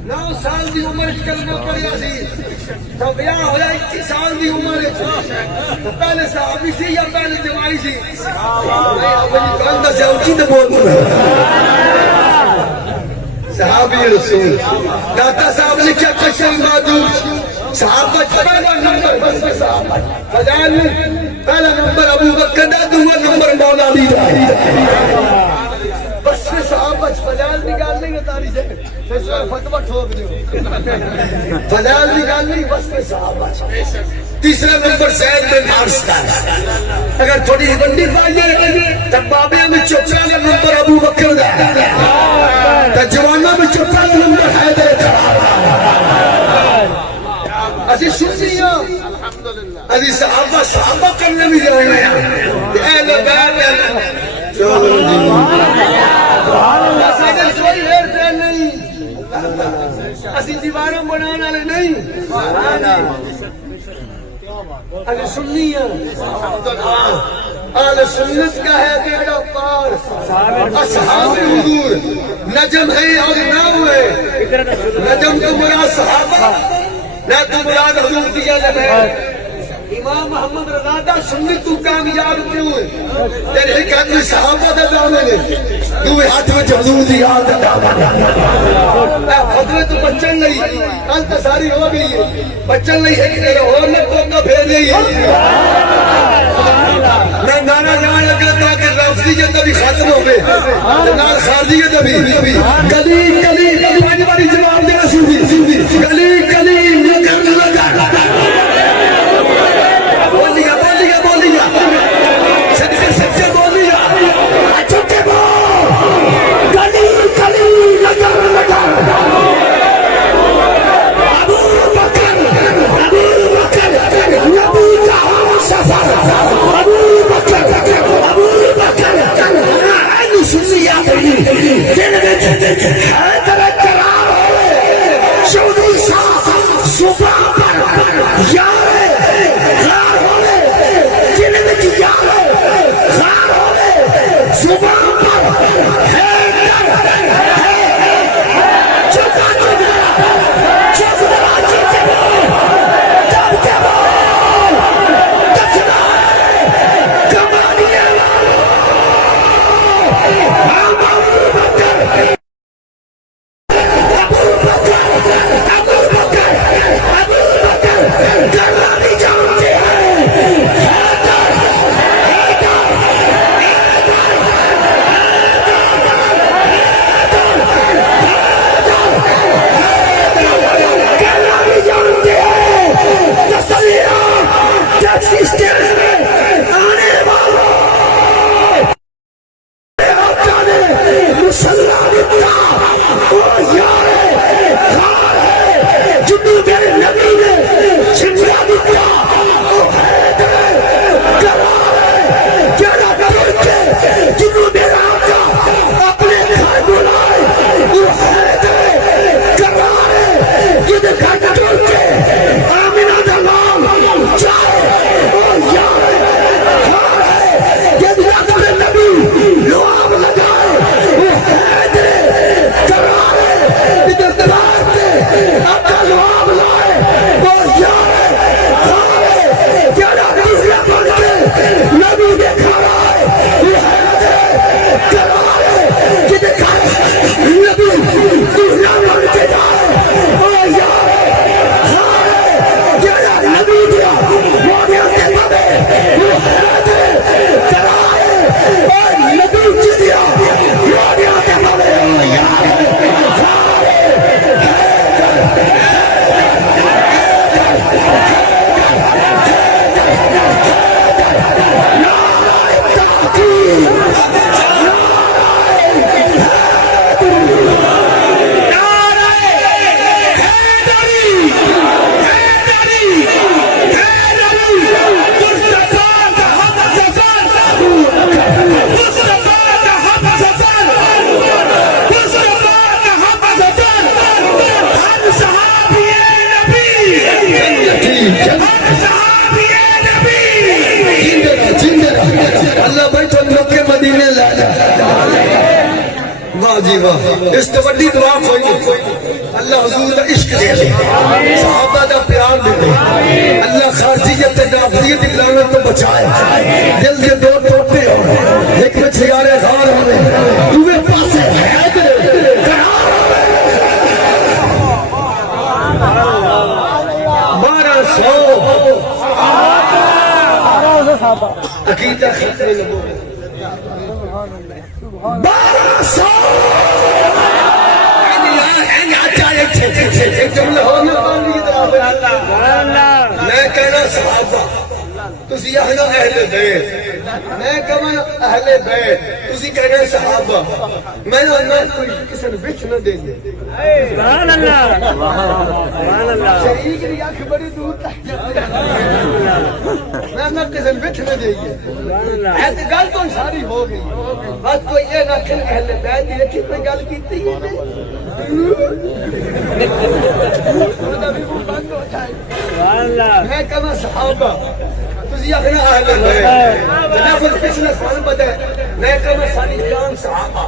9 سال دی عمر وچ کلمہ پڑھیا سی، تو بیاہ ہویا 21 سال دی عمر وچ، پہلے صحابی سی یا پہلے جوائی سی؟ نہیں اپنی کان دا اونچی تے بول صحابی رسول داتا صاحب نے کیا قشن معدود صحابہ پہلا نمبر بس صحابہ فضائل پہلا نمبر ابو بکر دا، دوسرا نمبر مولا علی دا، بس صحابہ فضائل دی گل نہیں اتاری جائے پھر فتوی ٹھوک دیو، فضائل دی گل نہیں بس صحابہ۔ تیسرا نمبر زید بن حارثہ کا، اگر تھوڑی بندی پائیے تو بابے میں چوتھا نمبر ابو بکر دا، تو جوانوں میں چوتھا نمبر حیدر دا۔ اسی سنی ہاں اسی صحابہ کرنے بھی جائیں گے، اہل بیت چلو جی ساڈے کوئی ہیر پھیر نہیں، اسی دیواروں بنانے والے نہیں، اہل سنی ہیں، اہل سنت کا ہے بیڑا پار، اصحاب حضور نجم ہے اور نام ہے، نجم تو مراد صحابہ نہ تو مراد حضور دیا لگے۔ امام محمد رضا دا سنت تو کامیاب کیوں ہے؟ تیرے ایک آدمی صحابہ دا دامن ہے، دوے ہاتھ میں حضور دی یاد دا دامن ہے۔ خدوے تو بچن نہیں، کل تو ساری ہو گئی ہے، بچن نہیں ہے کہ تیرے اور میں کوکا پھیر نہیں ہے۔ میں نانا جان لگا تھا کہ لفظیت بھی ختم ہو گئے، نال خارجیت بھی گلی گلی بڑی بڑی جواب دینا سنی گلی گلی بولیا بولیا بولیا سب سے بولیا چھوٹے بو گلی گلی لگا لگا ابو بکر نبی کا سفر ابو بکر سنیا دل میں قرار ہوئے شودی صاحب آنے والوں آقا نے مسلح دیتا وہ یار خار ہے جنہوں میرے نبی نے چھنجا دیتا وہ حیدر کرار ہے جڑا ترک ہے جنہوں میرا آقا اپنے گھر بلائے وہ حیدر کرار ہے جنہوں گھر ترک ہے آمینہ دلال چاہے وہ یار خار ہے جنہوں اپنے نبی لعاب لگائے وہ حیدر کرار ہے جنہوں درار کے اپنا لعاب لائے وہ یار خار ہے جنہوں دوسرے بڑھتے نبی کے گھر آئے وہ حیدر کرار ہے جنہوں گھر نبی دوسرے بڑھتے جائے وہ یار خار ہے جنہوں نبی دیا موڑیاں کے بابے وہ حیدر کرار ہے اور نبی دیا موڑیاں کے بابے وہ یار خار اللہ بھائی تو مکے مدینے لایا واہ جی واہ اس تو بڑی دعا کوئی نہیں اللہ حضور کا عشق دے لے صحابہ کا پیار دے لے اللہ خارجیت نافذیت لعنت تو بچائے دل کے دو ٹوٹے ہو ایک میں چھیارے غار ہونے دوے پاسے حیدر کرار بارہ سو عقیدہ خطرے لگو 1200 ایک جملہ ہو میں کہنا صحابہ تسی آہنا اہل بیت میں کہنا اہل بیت تسی کہنا صحابہ میں نہ کوئی کسی نے بچ نہ دے دے سبحان اللہ سبحان اللہ شریک کی آنکھ بڑی دور تک میں نہ کسی نے بچ نہ دے گی ایسی گل تو ساری ہو گئی بس کوئی یہ نہ کھل اہل بیت دی رکھی کوئی گل کیتی ہی میں کہنا صحابہ تسی آخنا اہل بیت جناب پچھلے سوال بتا میں کہنا ساری جان صحابہ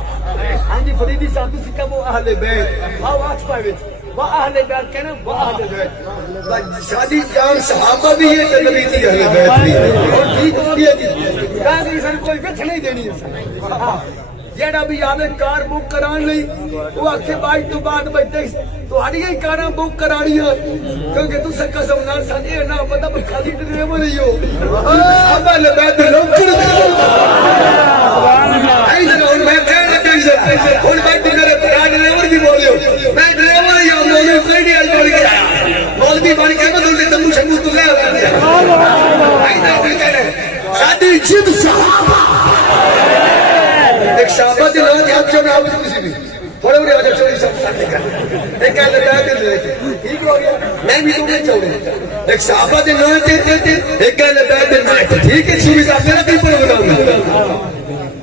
ہاں جی فریدی صاحب تسی کہو وہ اہل بیت ہاں واٹ پائے وہ اہل بیت کہنا وہ اہل بیت ساری جان صحابہ بھی ہے تے نبی دی اہل بیت بھی اور ٹھیک ہو گیا جی کہا کہ سن کوئی وچ نہیں دینی ہے جیڑا بھی آوے کار بک کران لئی وہ آکھے بائی تو بعد بیٹھے تہاڈی ہی کاراں بک کرانی ہے کیونکہ تساں قسم نال سن اے نہ پتہ بھی خالی ڈرائیور ہی ہو صحابہ نے بیت نوکر سبحان اللہ اے جناب میں کہنا کہ ہن بیت میرے ڈرائیور بھی بولو میں ڈرائیور ہی ہوں مولوی کوئی نہیں اج بول کے مولوی بن کے بدل دے تم شمو تو لے سبحان اللہ اے جناب کہنا شادی جب صحابہ ایک صحابہ دے لوگ کے ہاتھ میں آوے کسی بھی تھوڑے ہوئے آجا چوری سب ساتھ کر ایک اہل بیت دے لے کے ٹھیک ہو گیا میں بھی تمہیں چاہوں ایک صحابہ دے لوگ کے ایک اہل بیت دے لے کے ٹھیک ہے شوری صاحب میرا بھی پڑھ بناؤں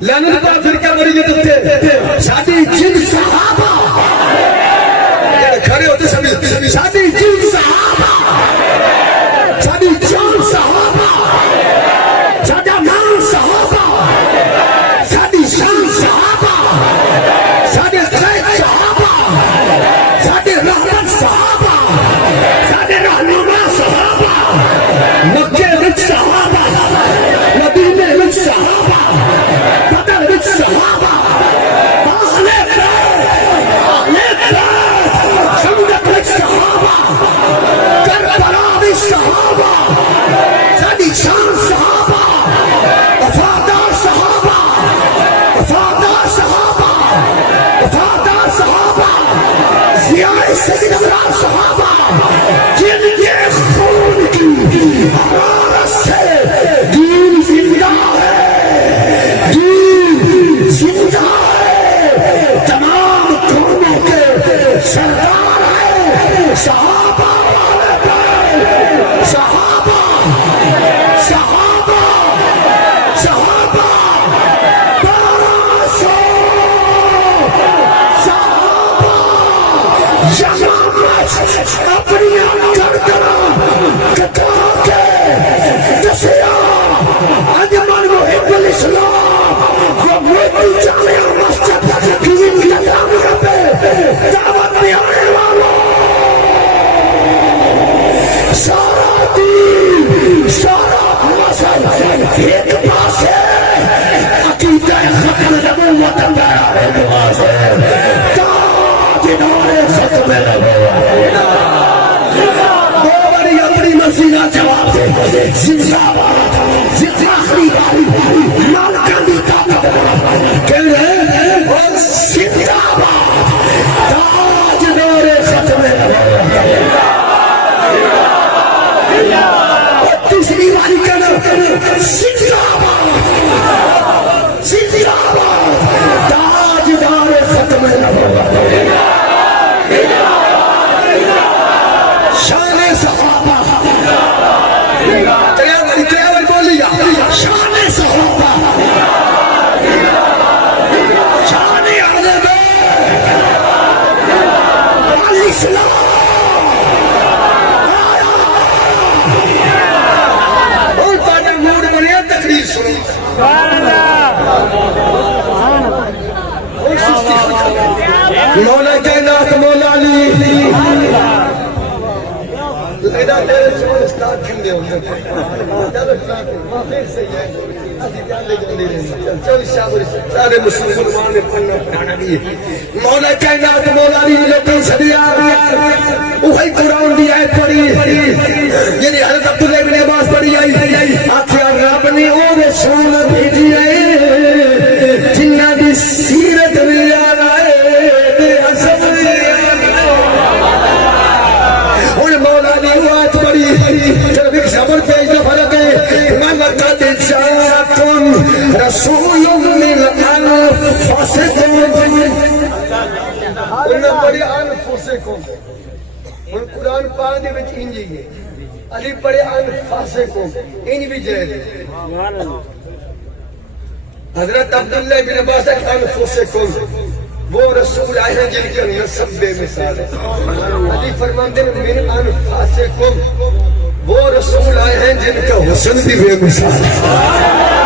لانت پاک پھر کیا بڑی جو تھے شادی جن صحابہ کھڑے ہوتے سبھی شادی جن صحابہ شادی جان صحابہ شادی مان صحابہ شادی شان صحابہ شادی خیر صحابہ شادی رحمت صحابہ شادی رحمت صحابہ مکہ وچ صحابہ مدینے الاسلام وہ موتی جامعہ مسجد کی انتظامیہ پہ دعوت میں آنے والوں سارا دین سارا مذہب ایک پاس ہے عقیدہ ختم نبوت اندر ہے تاجدار ختم نبوت بابری اپنی مسیحہ جواب دے زندہ باد زندہ آخری باری مالکہ دی طاقت کہہ رہے اور زندہ باد تاجدار ختم نبوت اور تیسری باری کہنا زندہ باد زندہ باد تاجدار ختم نبوت شان صحابہ تیار بولی شان صحابہ شان عالم الاسلام اور تانے موڈ بنیا تقریر سنی مولا کائنات مولا علی سارے مسلمان نے پڑھنا پڑھانا بھی مولا کائنات مولا علی لوگوں صدیہ وہی قرآن دی آیت پڑھی یعنی حضرت عبداللہ بن عباس پڑھی آئی آخیا رب نے او رسول بھیجی ہے جنہ دی سیرت یاد آئے دے حسب اور مولا علی وہ آیت پڑھی جب ایک زبر پہ ایک دفعہ لگے مَلَقَدْ جَاءَكُمْ رَسُولٌ مِّنْ أَنفُسِكُمْ انہوں پڑھی انفسکم ان قرآن پاک دے وچ انجی ہے علی پڑھے انفسکم انج بھی جائے حضرت عبداللہ بن عباس انفسکم وہ رسول آئے ہیں جن کے نسب بے مثال ہے علی فرماندے من انفسکم وہ رسول آئے ہیں جن کا حسن بھی بے مثال ہے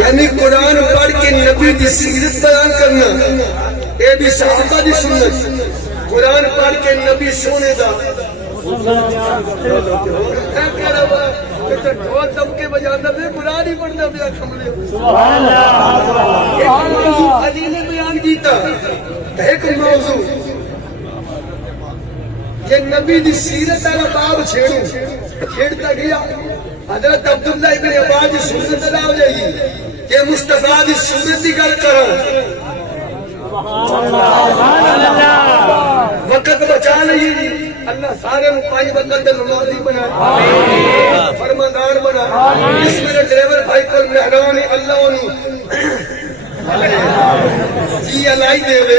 یعنی قرآن پڑھ کے نبی دی سیرت بیان کرنا اے بھی صحابہ دی سنت قرآن پڑھ کے نبی سونے دا ڈھول دمکے بجانا پہ قرآن ہی پڑھنا پہ کملے علی نے بیان کیتا ایک موضوع یہ نبی دی سیرت والا باب چھیڑتا گیا حضرت عبداللہ ابن عباس دی سنت ادا ہو جائے گی کہ مصطفیٰ دی سنت دی گل کرو وقت بچا لئیے اللہ سارے مقائی وقت دے نمازی بنا فرماندار بنا اس میرے ڈریور بھائی کل مہرانی اللہ انہوں جی علائی دے وے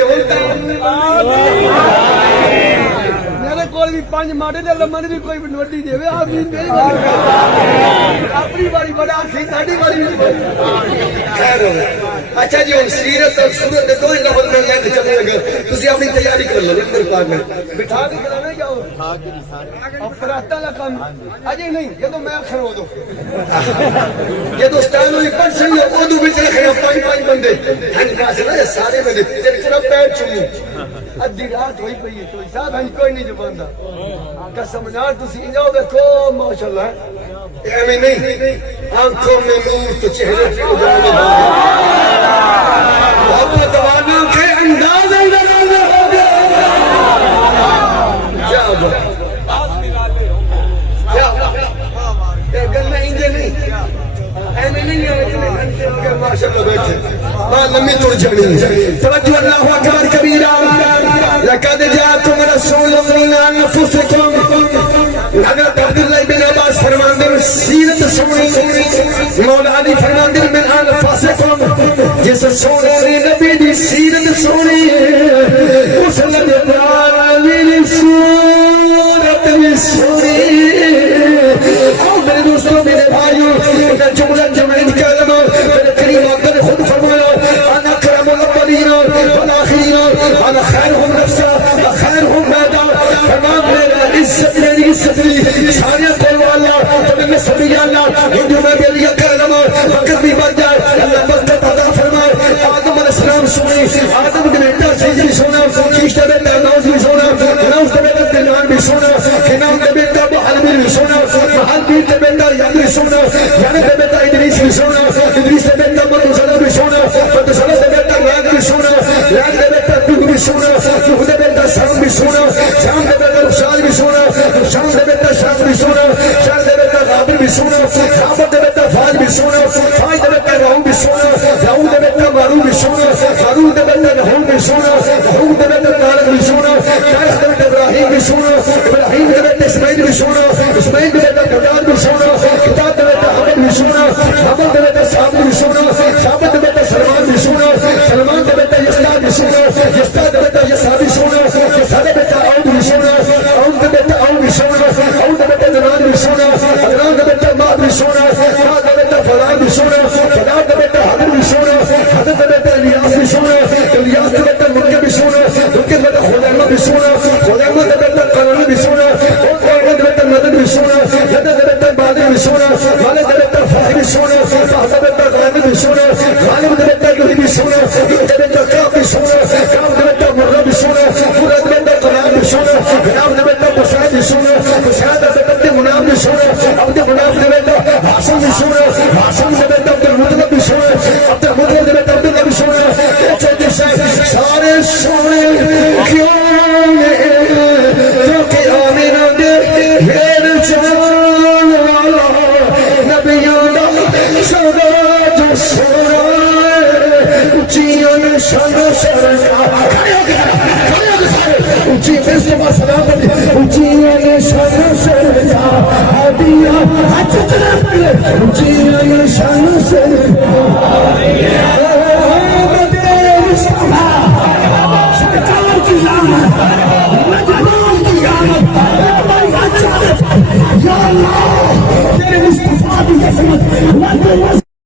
میرے کول بھی پانچ ماڑے دے اللہ من بھی کوئی بنوٹی دے وے آمین میری باری اپنی باری بڑا آخری تاڑی باری خیر ہو اچھا جی ان سیرت اور صورت دے دو ہی لفظ میں لے کے چلے لگا تسی اپنی تیاری کر لو اندر پاک میں بٹھا کے کرانے کیا ہو اب فراہتا کا کام اجے نہیں یہ تو میں اکھر ہو دو یہ تو سٹائل ہوئی پڑھ سنی ہو اردو بچ رکھے ہیں پانچ بندے ہنج پاس ہے نا یہ سارے بندے تیرے چرا پیر چنی ادھی رات ہوئی پئی ہے تو صاحب ہنج کوئی نہیں جباندہ قسم نار تسی انجاؤ دیکھو ماشاءاللہ ایمی نہیں آنکھوں میں نور تو چہرے پہ اجالے محبت وانا کے انداز انداز ہو گیا کیا ہوگا کیا یہ گلنا انجے نہیں ایمی نہیں ہے ماشاءاللہ بیٹھے ماں لمبی توڑ جانی توجہ اللہ اکبر کبیرہ لقد جاءکم رسول من انفسکم حضرت عبداللہ بن عباس فرماندے سیرت سنی مولا علی فرماندے من انفسکم جس سونے نے نبی دی سیرت سنی اس نبی علی سورت بھی سنی اور میرے دوستوں میرے بھائیوں جملہ جمعین کلمہ میرے کریم آقا نے خود فرمایا انا کرم الاولین والآخرین انا خیرهم نفسا خیرهم میدان فرمان میرا عزت میری عزت لی سارے قول والا میں سبھی جاننا ہندو میں بھی لیا کر لما وقت بھی بن جائے اللہ وقت عطا فرمائے آدم علیہ السلام سنی آدم کے بیٹا چیز بھی سونا شیش کے بیٹا نوز بھی سونا نوز کے بیٹا دنان بھی سونا کنام کے بیٹا بحل بھی سونا بحل بھی کے بیٹا یعنی بھی سونا یعنی کے بیٹا ادریس بھی سونا ادریس کے بیٹا مدوسلہ بھی سونا مدوسلہ کے بیٹا ریاض بھی سونا ریاض کے بیٹا دودھ بھی سونا دودھ کے بیٹا شام بھی سونا شام کے بیٹا رشاد بھی سونا شام کے بیٹا شام بھی سونا شام کے بیٹا غابر بھی سونا غابر کے بیٹا فاج بھی سونا فاج کے بیٹا راؤ بھی سونا راؤ کے بیٹا مارو بھی سونا مارو کے بیٹا رحوم بھی سونا رحوم کے بیٹا تارق بھی سونا تارق کے بیٹا ابراہیم بھی سونا ابراہیم کے بیٹا اسماعیل بھی سونا اسماعیل کے بیٹا کتاب بھی سونا کتاب کے بیٹا حمد بھی سونا حمد کے بیٹا صابر بھی سونا صابر کے بیٹا سلمان بھی سونا سلمان کے بیٹا یستا بھی سونا یستا کے بیٹا یسا بھی سونا یسا کے بیٹا عود بھی سونا عود کے بیٹا عود بھی سونا عود کے بیٹا جنان بھی سونا جنان کے بیٹا ماہ بھی سونا ماہ کے بیٹا فلاح بھی سونا فلاح کے بیٹا حضر بھی سونا حضر کے بیٹا الیاس بھی سونا الیاس کے بیٹا منکر بھی سونا منکر کے بیٹا خدیمہ بھی سونا خدیمہ کے بیٹا قرآن بھی سونا قرآن کے بیٹا مدد بھی سونا مدد کے بیٹا بادل بھی سونا مالک کے بیٹا فاہی بھی سونا فاہ کے بیٹا غالب بھی سونا غالب کے بیٹا لوہی بھی سونا لوہی کے بیٹا کعب بھی سونا کعب کے بیٹا مرہ بھی سونا مرہ کے بیٹا غلام بھی سونا غلام کے بیٹا بشاد بھی سونا بشاد کے بیٹا مناف بھی سونا عبد مناف کے بیٹا حاسم بھی سونا حاسم کے بیٹا عبد المطلب بھی سونا عبد المطلب کے بیٹا عبداللہ بھی سونا سارے سونے کیوں جو کہ آمینہ دے غیر جان والا نبیوں دا سونا جو سونا اچھیاں شان سرکار اچھی مصطفیٰ سلام اچھیاں شان سرکار ہدیہ حج طرف اچھی